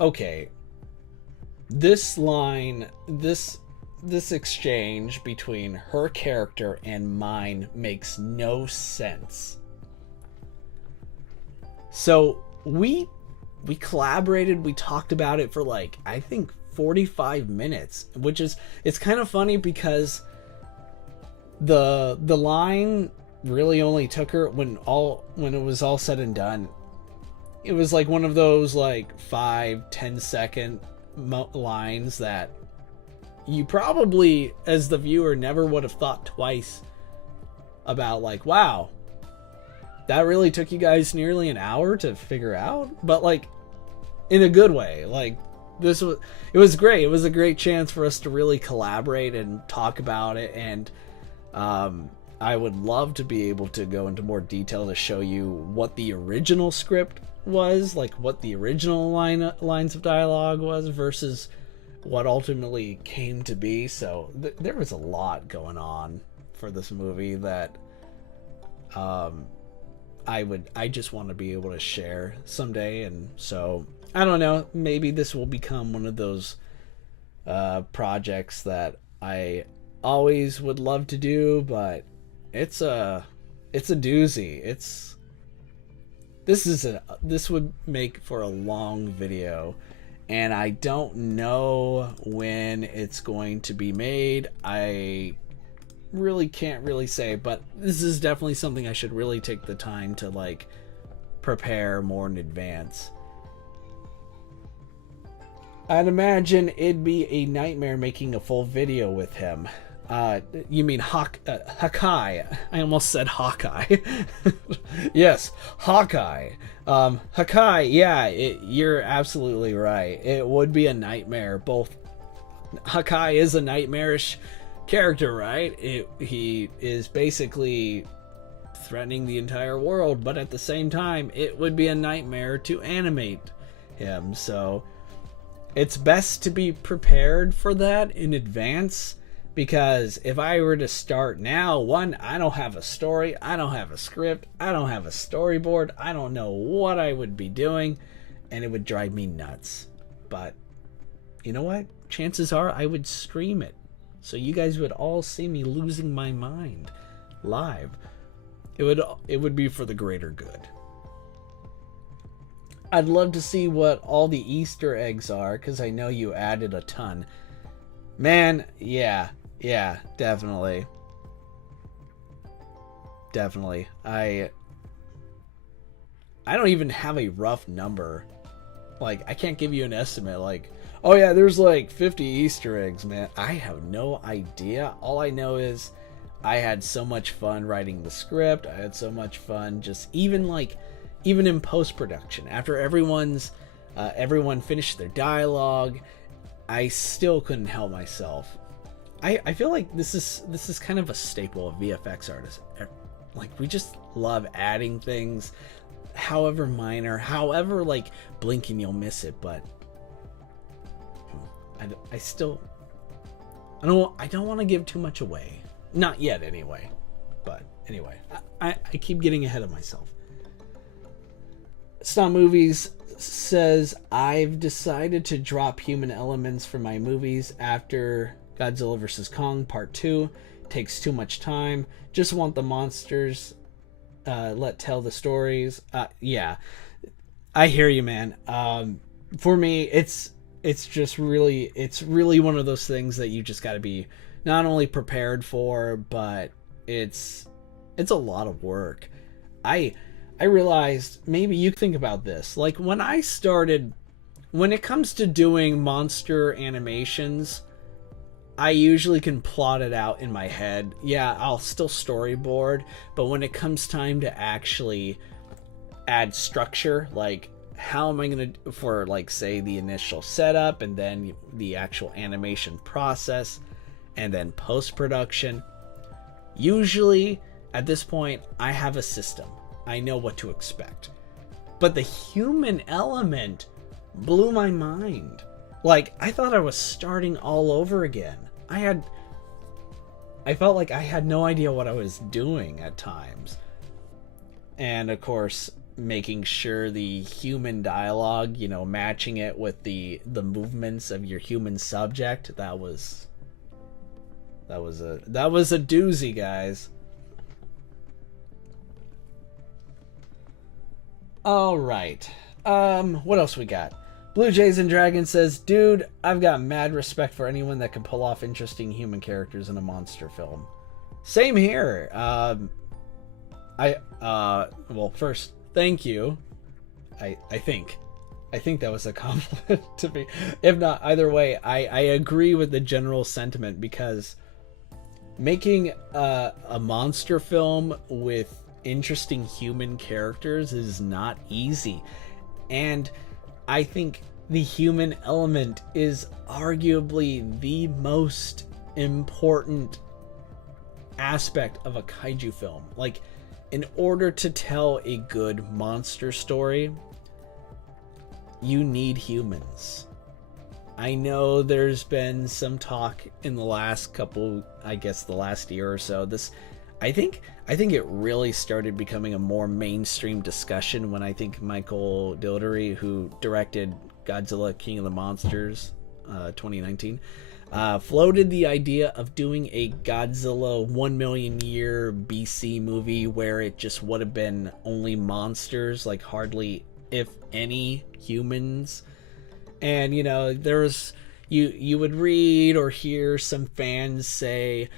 okay, this line, this exchange between her character and mine makes no sense. So we collaborated, we talked about it for like, I think 45 minutes, it's kind of funny because the line really only took her when it was all said and done. It was like one of those like 5-10 second lines that you probably, as the viewer, never would have thought twice about, like, wow, that really took you guys nearly an hour to figure out, but like in a good way. Like it was great. It was a great chance for us to really collaborate and talk about it, and I would love to be able to go into more detail to show you what the original script was, like what the original lines of dialogue was versus what ultimately came to be. So there was a lot going on for this movie that I just want to be able to share someday. And so I don't know, maybe this will become one of those projects that I always would love to do, but it's a doozy. This would make for a long video, and I don't know when it's going to be made. I really can't really say, but this is definitely something I should really take the time to like prepare more in advance. I'd imagine it'd be a nightmare making a full video with him. You mean Hawkeye? I almost said Hawkeye. Yes, Hawkeye. Hawkeye, yeah, you're absolutely right. It would be a nightmare. Both Hawkeye is a nightmarish character, right? He is basically threatening the entire world, but at the same time, it would be a nightmare to animate him. So it's best to be prepared for that in advance. Because if I were to start now, one, I don't have a story, I don't have a script, I don't have a storyboard, I don't know what I would be doing, and it would drive me nuts. But you know what? Chances are I would stream it, so you guys would all see me losing my mind live. It would be for the greater good. I'd love to see what all the Easter eggs are, because I know you added a ton. Man, yeah, definitely. I don't even have a rough number. Like, I can't give you an estimate, like, oh yeah, there's like 50 Easter eggs, man. I have no idea. All I know is I had so much fun writing the script. I had so much fun just even in post-production. After everyone finished their dialogue, I still couldn't help myself. I feel like this is kind of a staple of VFX artists. Like, we just love adding things, however minor, however like blink and you'll miss it. But I don't want to give too much away. Not yet, anyway. But anyway, I keep getting ahead of myself. Stomp Movies says, I've decided to drop human elements from my movies after Godzilla vs. Kong Part 2. Takes too much time. Just want the monsters let tell the stories. Yeah, I hear you, man. For me, it's really one of those things that you just got to be not only prepared for, but it's a lot of work. I realized, maybe you think about this, like when it comes to doing monster animations, I usually can plot it out in my head. Yeah, I'll still storyboard, but when it comes time to actually add structure, like how am I going to, for like say the initial setup and then the actual animation process and then post-production, usually at this point I have a system. I know what to expect. But the human element blew my mind. Like, I thought I was starting all over again. I felt like I had no idea what I was doing at times. And of course, making sure the human dialogue, matching it with the movements of your human subject, that was a doozy, guys. All right. What else we got? Blue Jays and Dragons says, dude, I've got mad respect for anyone that can pull off interesting human characters in a monster film. Same here. Well, first, thank you. I think that was a compliment to me. If not, either way, I agree with the general sentiment, because making a monster film with interesting human characters is not easy. And I think the human element is arguably the most important aspect of a kaiju film. Like, in order to tell a good monster story, you need humans. I know there's been some talk in the last couple, I guess the last year or so. I think it really started becoming a more mainstream discussion when I think Michael Dougherty, who directed Godzilla King of the Monsters 2019, floated the idea of doing a Godzilla 1 million year BC movie where it just would have been only monsters, like hardly if any humans. And there's you would read or hear some fans say,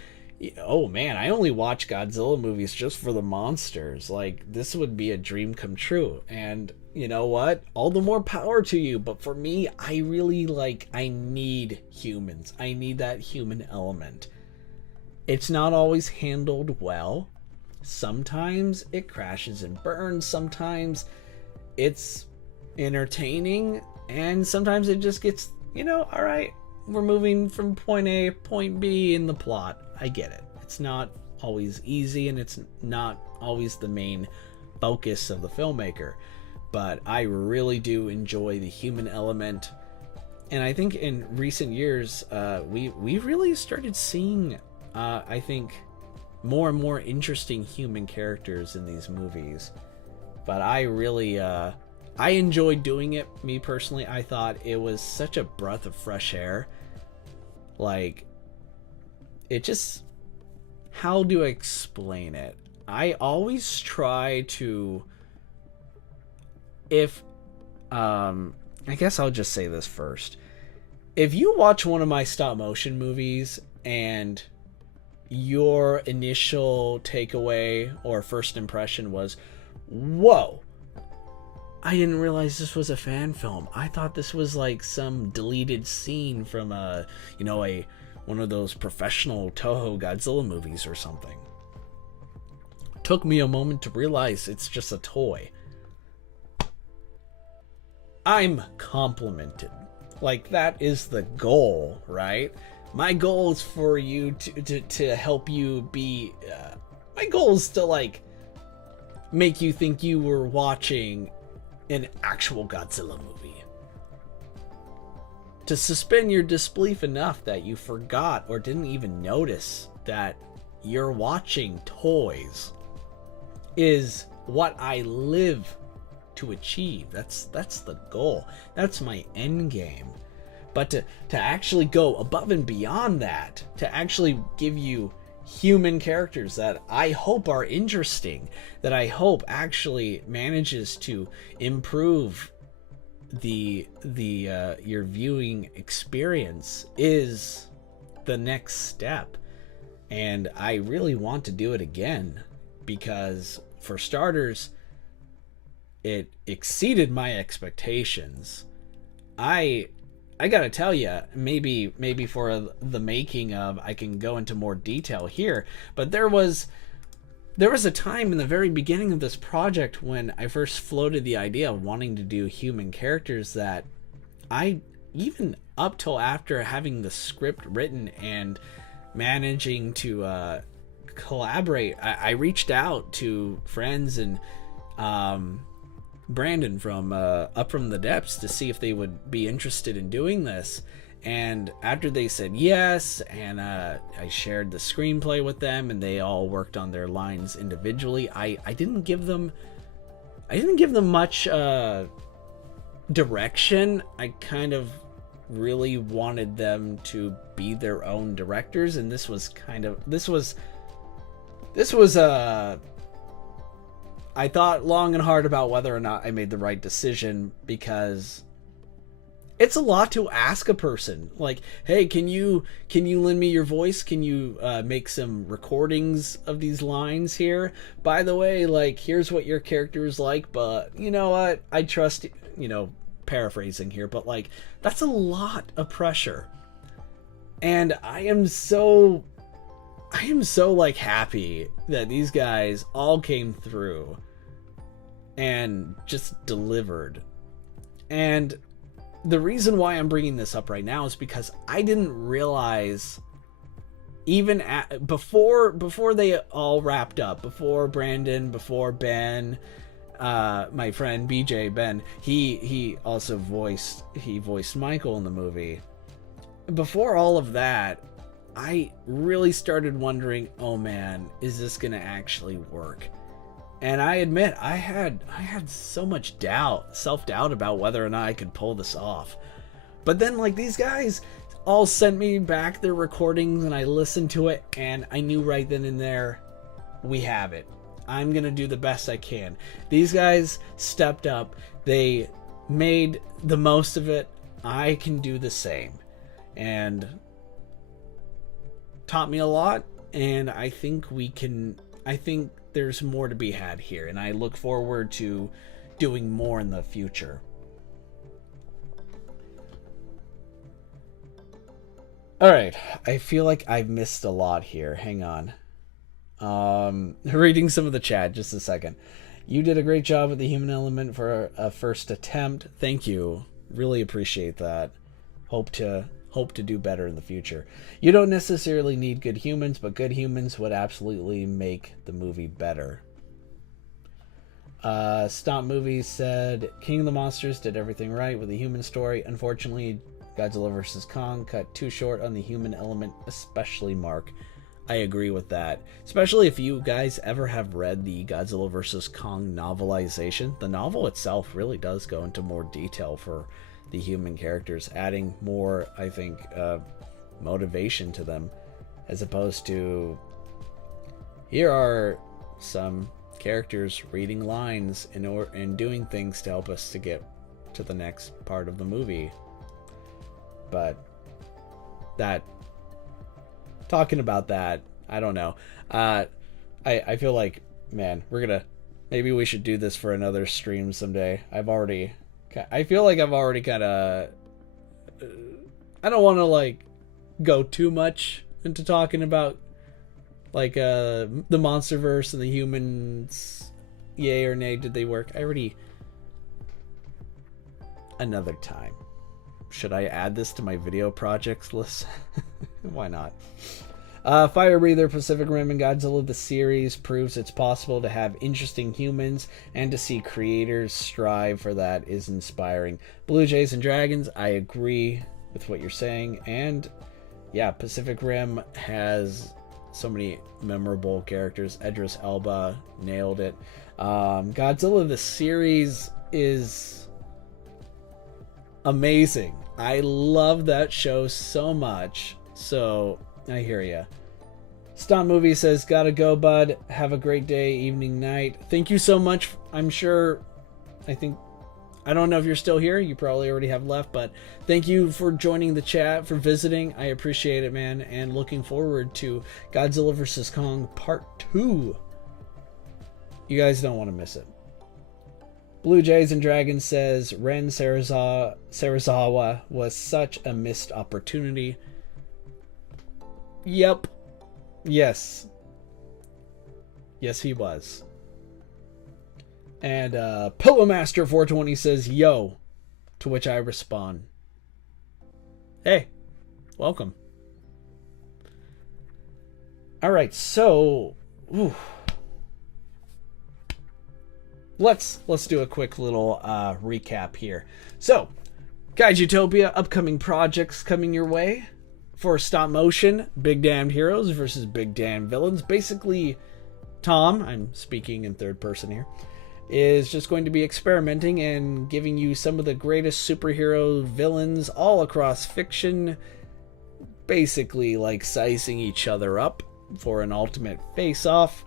oh man, I only watch Godzilla movies just for the monsters. Like, this would be a dream come true. And you know what? All the more power to you. But for me, I really I need humans. I need that human element. It's not always handled well. Sometimes it crashes and burns. Sometimes it's entertaining. And sometimes it just gets, all right, we're moving from point A to point B in the plot. I get it. It's not always easy, and it's not always the main focus of the filmmaker. But I really do enjoy the human element. And I think in recent years, we really started seeing, I think, more and more interesting human characters in these movies. But I really... I enjoyed doing it, me personally. I thought it was such a breath of fresh air. It just... How do I explain it? I always try to... I guess I'll just say this first. If you watch one of my stop motion movies and your initial takeaway or first impression was, whoa, I didn't realize this was a fan film. I thought this was like some deleted scene from one of those professional Toho Godzilla movies or something. Took me a moment to realize it's just a toy. I'm complimented. That is the goal, right? My goal is for you to help you be... my goal is to make you think you were watching an actual Godzilla movie. To suspend your disbelief enough that you forgot or didn't even notice that you're watching toys is what I live to achieve. That's the goal. That's my end game. But to actually go above and beyond that, to actually give you human characters that I hope are interesting, that I hope actually manages to improve your viewing experience, is the next step. And I really want to do it again, because for starters, it exceeded my expectations. I gotta tell you, maybe for the making of, I can go into more detail here, but there was a time in the very beginning of this project when I first floated the idea of wanting to do human characters that I, even up till after having the script written and managing to collaborate, I reached out to friends and Brandon from Up From the Depths to see if they would be interested in doing this. And after they said yes, and I shared the screenplay with them, and they all worked on their lines individually, I didn't give them much direction. I kind of really wanted them to be their own directors, and this was I thought long and hard about whether or not I made the right decision, because it's a lot to ask a person. Hey, can you lend me your voice? Can you make some recordings of these lines here? By the way, here's what your character is like, but you know what? I trust, paraphrasing here, but that's a lot of pressure. And I am so happy that these guys all came through and just delivered. And the reason why I'm bringing this up right now is because I didn't realize, even before they all wrapped up, before Brandon, before Ben, my friend BJ Ben, he also voiced Michael in the movie. before all of that, I really started wondering, oh man, is this gonna actually work? And I admit, I had so much self-doubt about whether or not I could pull this off. But then, like, these guys all sent me back their recordings, and I listened to it, and I knew right then and there, we have it. I'm gonna do the best I can. These guys stepped up. They made the most of it. I can do the same. And taught me a lot, and I think there's more to be had here, and I look forward to doing more in the future. Alright, I feel like I've missed a lot here. Hang on. Reading some of the chat, just a second. You did a great job with the human element for a first attempt. Thank you. Really appreciate that. Hope to do better in the future. You don't necessarily need good humans, but good humans would absolutely make the movie better. Stomp Movies said, King of the Monsters did everything right with the human story. Unfortunately, Godzilla vs. Kong cut too short on the human element, especially Mark. I agree with that. Especially if you guys ever have read the Godzilla vs. Kong novelization. The novel itself really does go into more detail for the human characters, adding more, I think, motivation to them, as opposed to here are some characters reading lines and doing things to help us to get to the next part of the movie. But that, talking about that, I don't know. I feel like, man, maybe we should do this for another stream someday. I feel like I've already kind of, I don't want to like go too much into talking about like the Monsterverse and the humans, yay or nay, did they work? Another time. Should I add this to my video projects list? Why not? Fire Breather, Pacific Rim, and Godzilla the series proves it's possible to have interesting humans, and to see creators strive for that is inspiring. Blue Jays and Dragons, I agree with what you're saying, and yeah, Pacific Rim has so many memorable characters. Idris Elba nailed it. Godzilla the series is amazing. I love that show so much. So I hear ya. Stomp Movie says, gotta go, bud. Have a great day, evening, night. Thank you so much. I don't know if you're still here. You probably already have left, but thank you for joining the chat, for visiting. I appreciate it, man. And looking forward to Godzilla vs. Kong Part 2. You guys don't want to miss it. Blue Jays and Dragons says, Ren Sarazawa was such a missed opportunity. Yep. Yes. Yes, he was. And Pillowmaster 420 says, yo. To which I respond, hey, welcome. Alright, so let's do a quick little recap here. So, Gaijutopia, upcoming projects coming your way. For stop motion, Big Damned Heroes versus Big Damned Villains. Basically, Tom, I'm speaking in third person here, is just going to be experimenting and giving you some of the greatest superhero villains all across fiction, basically like sizing each other up for an ultimate face-off.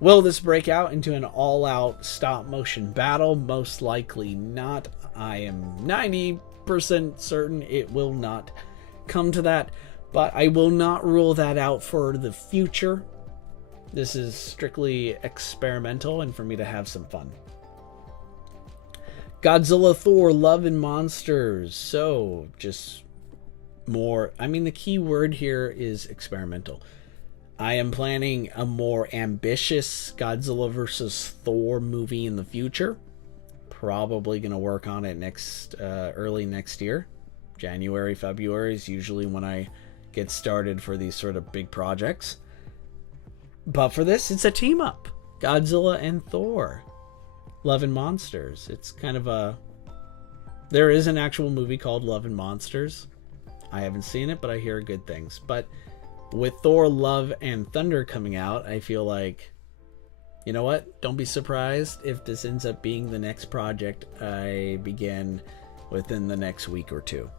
Will this break out into an all-out stop-motion battle? Most likely not. I am 90% certain it will not come to that, but I will not rule that out for the future. This is strictly experimental and for me to have some fun. Godzilla, Thor, Love and Monsters. So just more, the key word here is experimental. I am planning a more ambitious Godzilla vs. Thor movie in the future. Probably going to work on it early next year. January, February is usually when I get started for these sort of big projects. But for this, it's a team up. Godzilla and Thor. Love and Monsters. It's kind of there is an actual movie called Love and Monsters. I haven't seen it, but I hear good things. But with Thor Love and Thunder coming out, I feel like, you know what? Don't be surprised if this ends up being the next project I begin within the next week or two.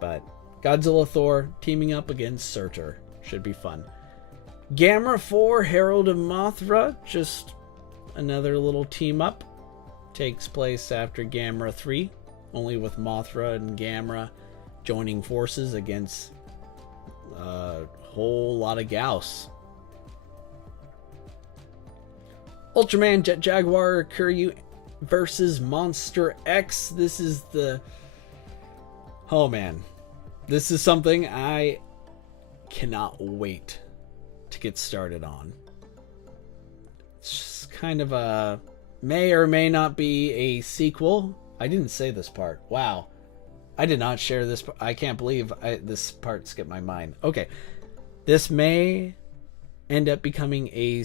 But Godzilla Thor teaming up against Surtur should be fun. Gamera 4 Herald of Mothra, just another little team up. Takes place after Gamera 3, only with Mothra and Gamera joining forces against a whole lot of Gauss. Ultraman Jet Jaguar Kiryu versus Monster X. This is the... Oh man. This is something I cannot wait to get started on. It's just kind of a... may or may not be a sequel. I didn't say this part. Wow. I did not share this. I can't believe this part skipped my mind. Okay. This may end up becoming a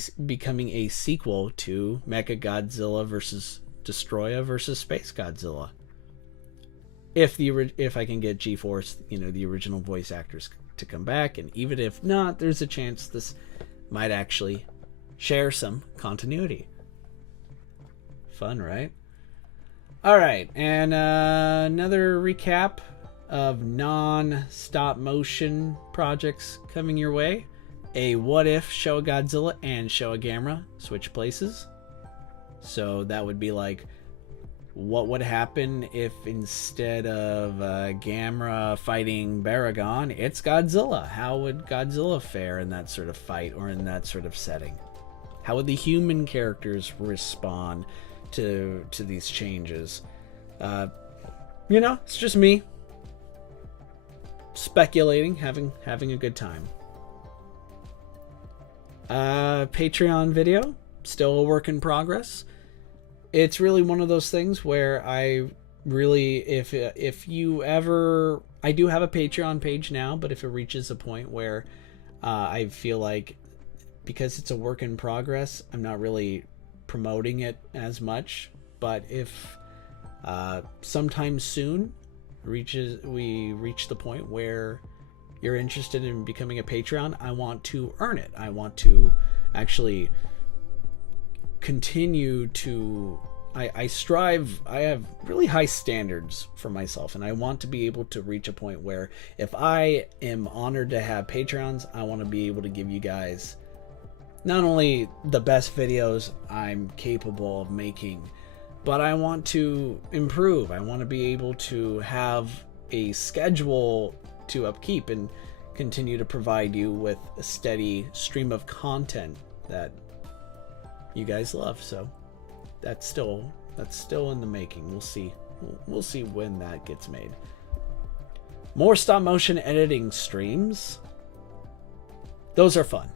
sequel to Mecha Godzilla versus Destroya versus Space Godzilla. If I can get G-Force, the original voice actors to come back, and even if not, there's a chance this might actually share some continuity. Fun, right? All right, and another recap of non-stop motion projects coming your way. A What If Showa Godzilla and Showa Gamera switch places. So that would be like, what would happen if instead of Gamera fighting Baragon, it's Godzilla? How would Godzilla fare in that sort of fight or in that sort of setting? How would the human characters respond to these changes? It's just me speculating, having a good time. Patreon video, still a work in progress. It's really one of those things where I really, if you ever, I do have a Patreon page now, but if it reaches a point where I feel like, because it's a work in progress, I'm not really promoting it as much. But if sometime soon we reach the point where you're interested in becoming a Patreon, I want to earn it. I want to actually continue to... I strive... I have really high standards for myself, and I want to be able to reach a point where if I am honored to have Patreons, I want to be able to give you guys not only the best videos I'm capable of making, but I want to improve. I want to be able to have a schedule to upkeep and continue to provide you with a steady stream of content that you guys love. So that's still in the making. We'll see when that gets made. More stop motion editing streams. Those are fun.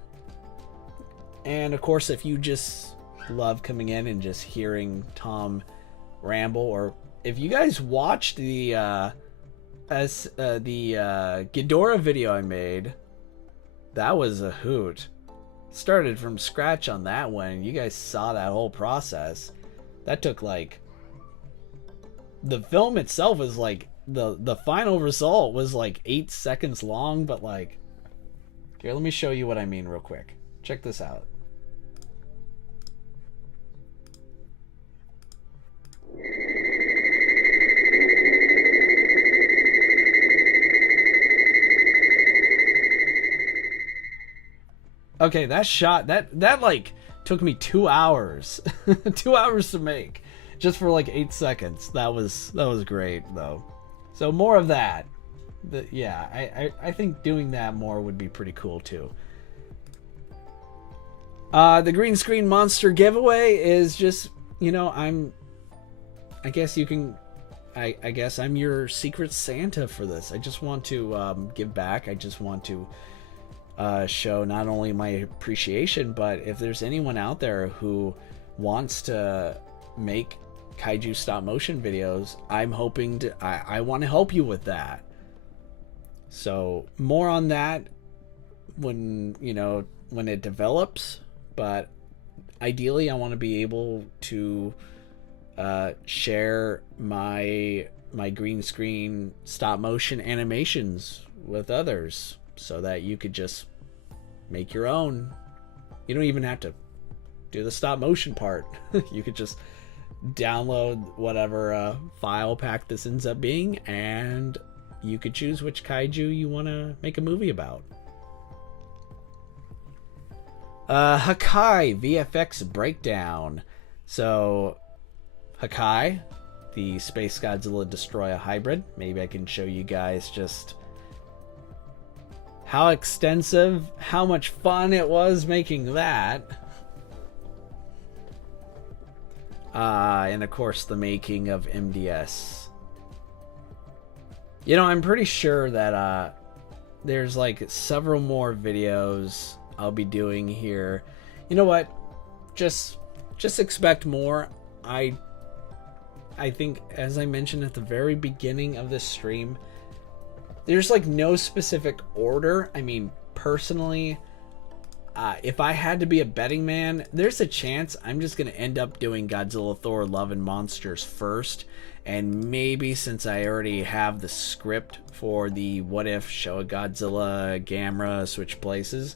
And of course, if you just love coming in and just hearing Tom ramble, or if you guys watched the Ghidorah video I made, that was a hoot. Started from scratch on that one. You guys saw that whole process. That took like... the film itself was like... the final result was like 8 seconds long, but like... Here, let me show you what I mean real quick. Check this out. Okay, that shot, that like took me 2 hours. 2 hours to make, just for like 8 seconds. That was great though. So more of that. I think doing that more would be pretty cool too. The green screen monster giveaway is just, I guess I'm your secret Santa for this. I just want to give back. I just want to show not only my appreciation, but if there's anyone out there who wants to make kaiju stop motion videos, I'm hoping to... I want to help you with that. So more on that when it develops, but ideally I want to be able to share my my green screen stop motion animations with others so that you could just make your own. You don't even have to do the stop motion part. You could just download whatever file pack this ends up being, and you could choose which kaiju you want to make a movie about. Hakai VFX breakdown. So Hakai, the Space Godzilla Destroyer hybrid. Maybe I can show you guys just how extensive, how much fun it was making that. And of course the making of MDS. You know, I'm pretty sure that there's like several more videos I'll be doing here. You know what? Just expect more. I think, as I mentioned at the very beginning of this stream, there's like no specific order. I mean, personally, if I had to be a betting man, there's a chance I'm just going to end up doing Godzilla, Thor, Love and Monsters first. And maybe since I already have the script for the What If Showa Godzilla Gamera switch places.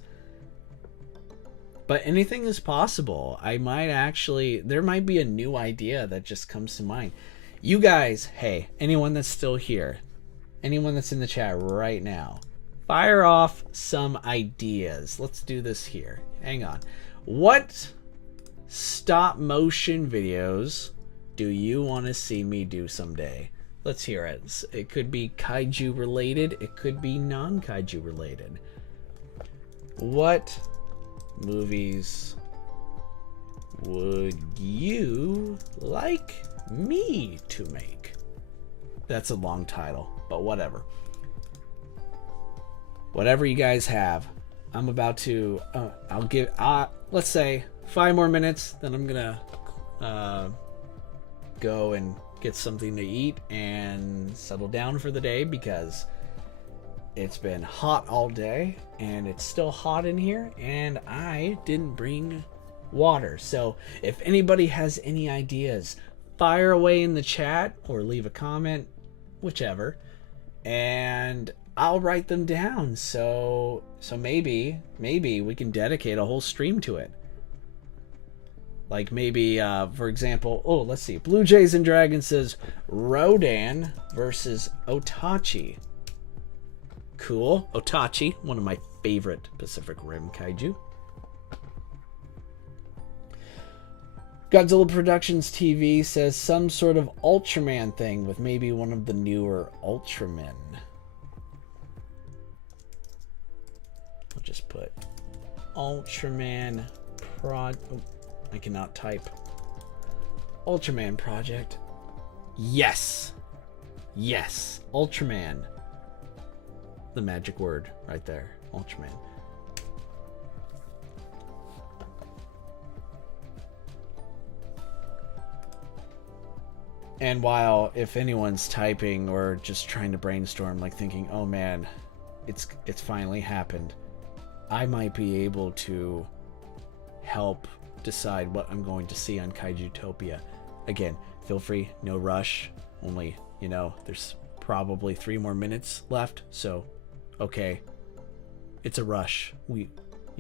But anything is possible. I might actually, there might be a new idea that just comes to mind. You guys, hey, anyone that's still here, anyone that's in the chat right now, fire off some ideas. Let's do this here. Hang on. What stop motion videos do you want to see me do someday? Let's hear it. It could be kaiju related. It could be non-kaiju related. What movies would you like me to make? That's a long title, but whatever. Whatever you guys have. I'm about to I'll give let's say 5 more minutes, then I'm gonna go and get something to eat and settle down for the day, because it's been hot all day and it's still hot in here, and I didn't bring water. So if anybody has any ideas, fire away in the chat or leave a comment, whichever, and I'll write them down. So maybe we can dedicate a whole stream to it. Like maybe, for example, let's see. Blue Jays and Dragons says Rodan versus Otachi. Cool. Otachi, one of my favorite Pacific Rim kaiju. Godzilla Productions TV says some sort of Ultraman thing with maybe one of the newer Ultramen. I'll just put Ultraman I cannot type. Ultraman project. Yes. Yes. Ultraman. The magic word right there. Ultraman. And while, if anyone's typing or just trying to brainstorm, like thinking, oh man, it's finally happened, I might be able to help decide what I'm going to see on Kaijutopia. Again, feel free, no rush. Only, there's probably 3 more minutes left, so okay, it's a rush.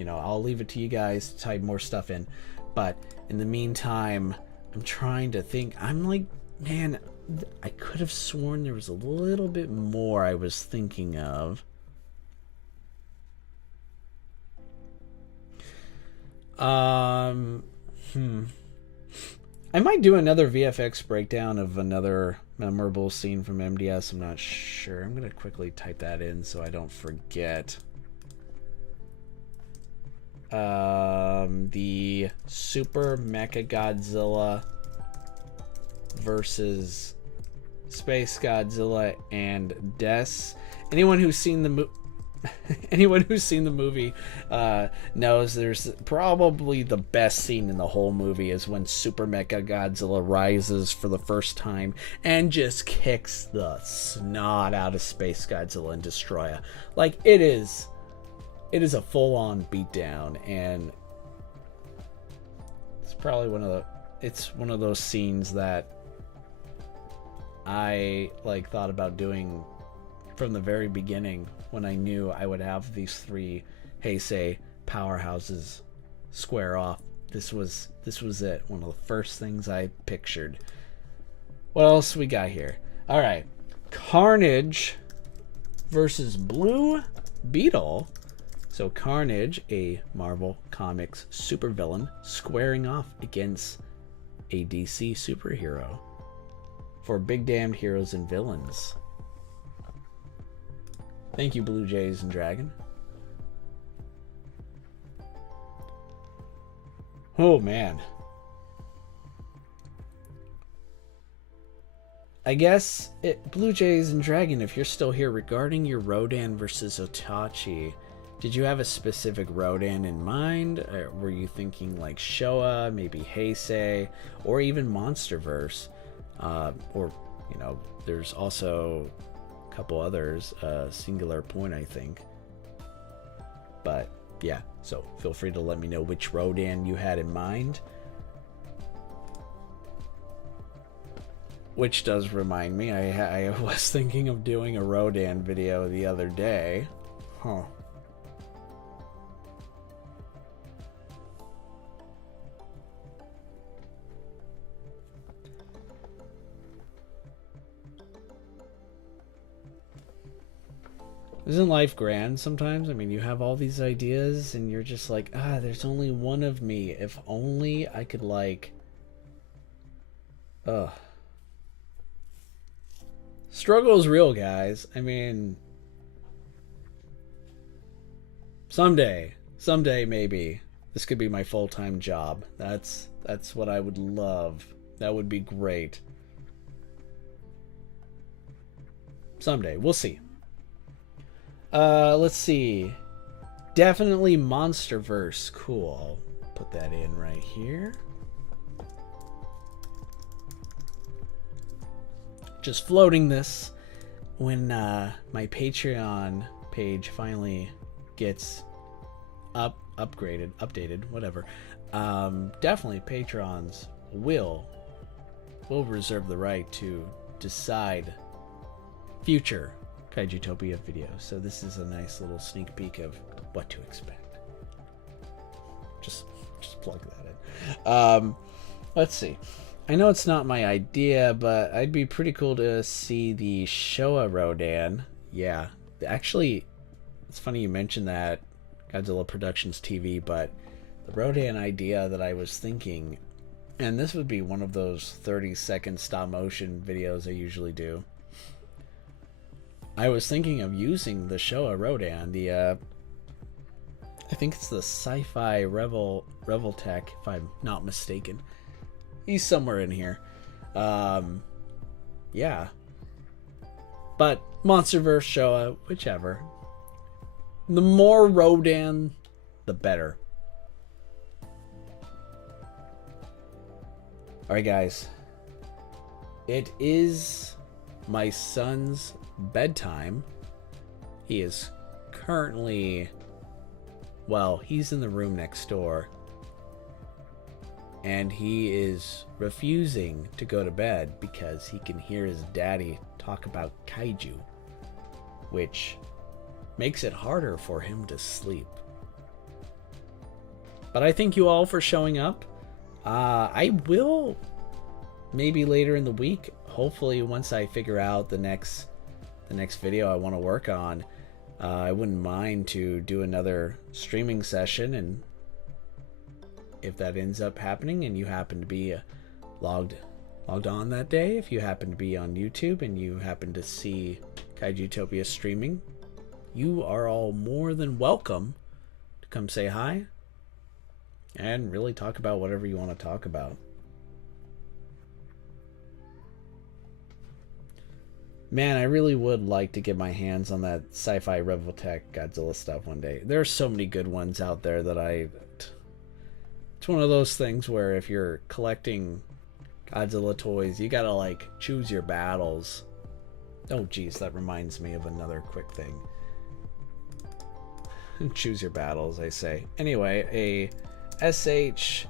I'll leave it to you guys to type more stuff in. But in the meantime, I'm trying to think. I'm like, man, I could have sworn there was a little bit more I was thinking of. I might do another VFX breakdown of another memorable scene from MDS. I'm not sure. I'm gonna quickly type that in so I don't forget. The Super Mechagodzilla versus Space Godzilla and Des. Anyone who's seen the movie knows there's probably the best scene in the whole movie is when Super Mechagodzilla rises for the first time and just kicks the snot out of Space Godzilla and Destroyer. Like, it is a full-on beatdown, and it's probably one of those scenes that I like thought about doing from the very beginning when I knew I would have these three Heisei powerhouses square off. This was it. One of the first things I pictured. What else we got here? All right, Carnage versus Blue Beetle. So Carnage, a Marvel Comics supervillain, squaring off against a DC superhero for Big Damned Heroes and Villains. Thank you, Blue Jays and Dragon. Oh man. I guess Blue Jays and Dragon, if you're still here, regarding your Rodan versus Otachi, did you have a specific Rodan in mind? Or were you thinking like Showa, maybe Heisei, or even Monsterverse? Or, you know, there's also a couple others, Singular Point, I think. But yeah, so feel free to let me know which Rodan you had in mind. Which does remind me, I was thinking of doing a Rodan video the other day. Huh. Isn't life grand sometimes? I mean, you have all these ideas and you're just like, there's only one of me. If only I could, like... Ugh. Struggle is real, guys. I mean... Someday maybe, this could be my full-time job. That's what I would love. That would be great. Someday. We'll see. Let's see. Definitely Monsterverse. Cool. I'll put that in right here. Just floating this when my Patreon page finally gets updated, whatever. Definitely patrons will reserve the right to decide future Kaijutopia videos. So this is a nice little sneak peek of what to expect. Just plug that in. Let's see. I know it's not my idea, but I'd be pretty cool to see the Showa Rodan. Yeah, actually, it's funny you mentioned that, Godzilla Productions TV, but the Rodan idea that I was thinking, and this would be one of those 30-second stop motion videos I usually do. I was thinking of using the Showa Rodan, the I think it's the Sci-Fi Revoltech, if I'm not mistaken. He's somewhere in here. Yeah. But Monsterverse, Showa, whichever. The more Rodan, the better. Alright, guys. It is my son's bedtime. He is currently... Well, he's in the room next door. And he is refusing to go to bed because he can hear his daddy talk about kaiju, which makes it harder for him to sleep. But I thank you all for showing up. I will, maybe later in the week, hopefully once I figure out the next video I want to work on, I wouldn't mind to do another streaming session, and if that ends up happening and you happen to be logged on that day, if you happen to be on YouTube and you happen to see Kaijutopia streaming, you are all more than welcome to come say hi and really talk about whatever you want to talk about. Man, I really would like to get my hands on that Sci-Fi Revoltech Godzilla stuff one day. There are so many good ones out there that it's one of those things where if you're collecting Godzilla toys, you gotta like choose your battles. Oh geez, that reminds me of another quick thing. Choose your battles, I say. Anyway, a SH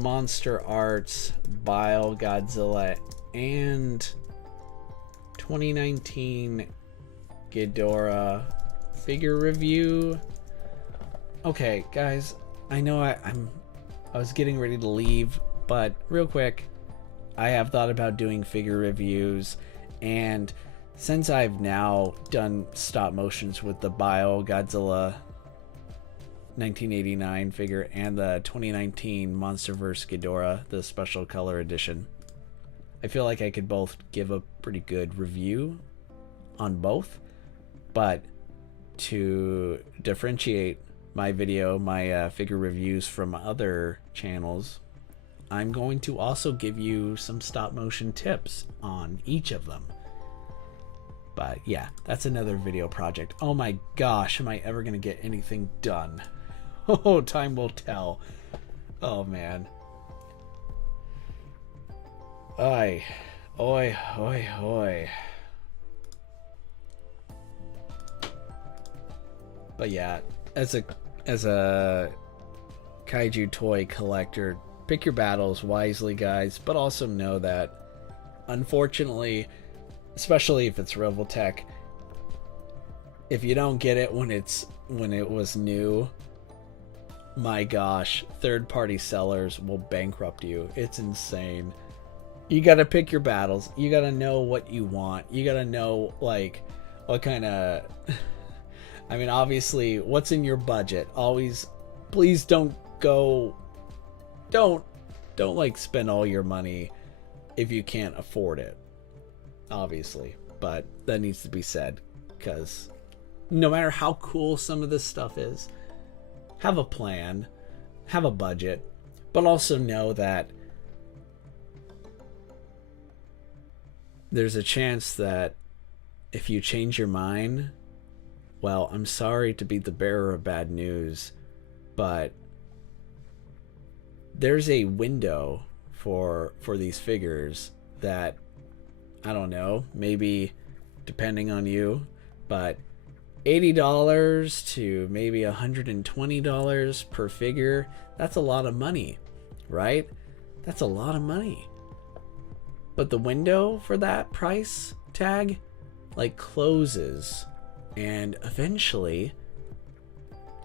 Monster Arts Bile Godzilla and 2019 Ghidorah figure review. Okay, guys, I know I was getting ready to leave, but real quick, I have thought about doing figure reviews, and since I've now done stop motions with the Bio Godzilla 1989 figure and the 2019 MonsterVerse Ghidorah, the special color edition, I feel like I could both give a pretty good review on both, but to differentiate my figure reviews from other channels, I'm going to also give you some stop motion tips on each of them. But yeah, that's another video project. Oh my gosh, am I ever gonna get anything done? Oh, time will tell. Oh man. Oi, oi, oi, oi. But yeah, as a kaiju toy collector, pick your battles wisely, guys, but also know that, unfortunately, especially if it's Revoltech, if you don't get it when it was new, my gosh, third-party sellers will bankrupt you. It's insane. You gotta pick your battles. You gotta know what you want. You gotta know, like, what kind of... I mean, obviously, what's in your budget. Always, please don't like spend all your money if you can't afford it, obviously. But that needs to be said, because no matter how cool some of this stuff is, have a plan, have a budget, but also know that there's a chance that if you change your mind, well, I'm sorry to be the bearer of bad news, but there's a window for these figures that, I don't know, maybe depending on you, but $80 to maybe $120 per figure, that's a lot of money, right? That's a lot of money. But the window for that price tag, like, closes, and eventually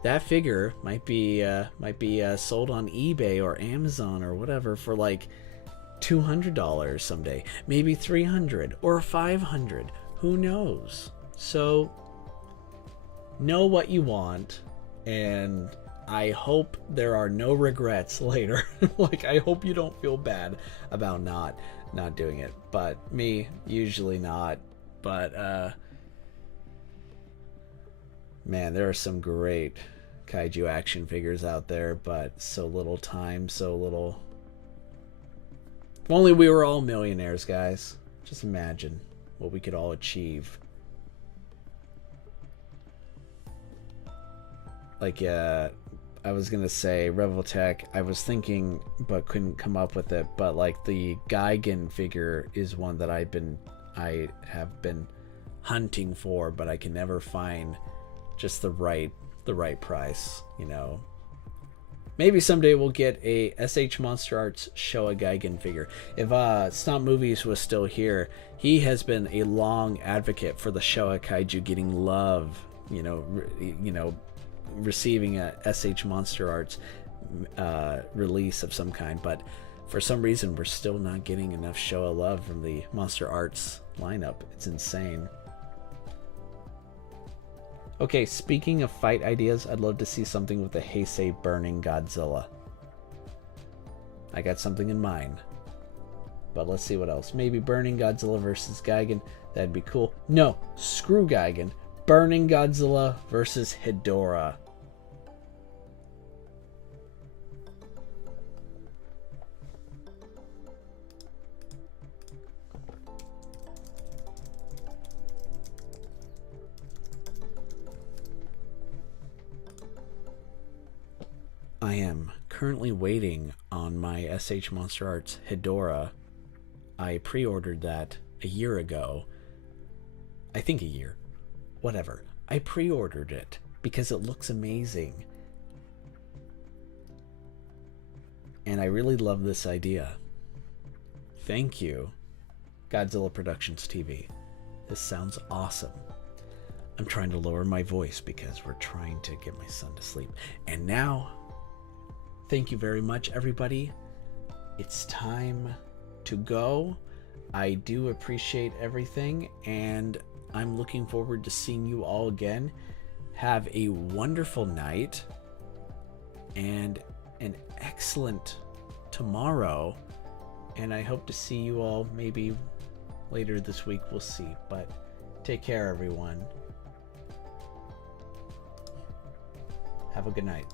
that figure might be sold on eBay or Amazon or whatever for like $200 someday, maybe $300 or $500. Who knows? So know what you want, and I hope there are no regrets later. Like, I hope you don't feel bad about not doing it. But me, usually not. But man, there are some great kaiju action figures out there, but so little time, so little. If only we were all millionaires, guys. Just imagine what we could all achieve. Like, I was gonna say Revoltech, I was thinking but couldn't come up with it, but like the Gigan figure is one that I have been hunting for, but I can never find just the right price, you know. Maybe someday we'll get a SH Monster Arts Showa Gigan figure. If Stomp Movies was still here, he has been a long advocate for the Showa Kaiju getting love, you know, receiving a SH Monster Arts release of some kind, but for some reason we're still not getting enough Showa love from the Monster Arts lineup. It's insane. Okay, speaking of fight ideas, I'd love to see something with the Heisei burning Godzilla. I got something in mind, but let's see what else. Maybe burning Godzilla versus Gigan. That'd be cool. No, screw Gigan. Burning Godzilla versus Hedorah. I am currently waiting on my SH Monster Arts Hedorah. I pre-ordered that a year ago. I think a year. Whatever. I pre-ordered it because it looks amazing. And I really love this idea. Thank you, Godzilla Productions TV. This sounds awesome. I'm trying to lower my voice because we're trying to get my son to sleep. And now, thank you very much, everybody. It's time to go. I do appreciate everything, and I'm looking forward to seeing you all again. Have a wonderful night and an excellent tomorrow. And I hope to see you all maybe later this week. We'll see. But take care, everyone. Have a good night.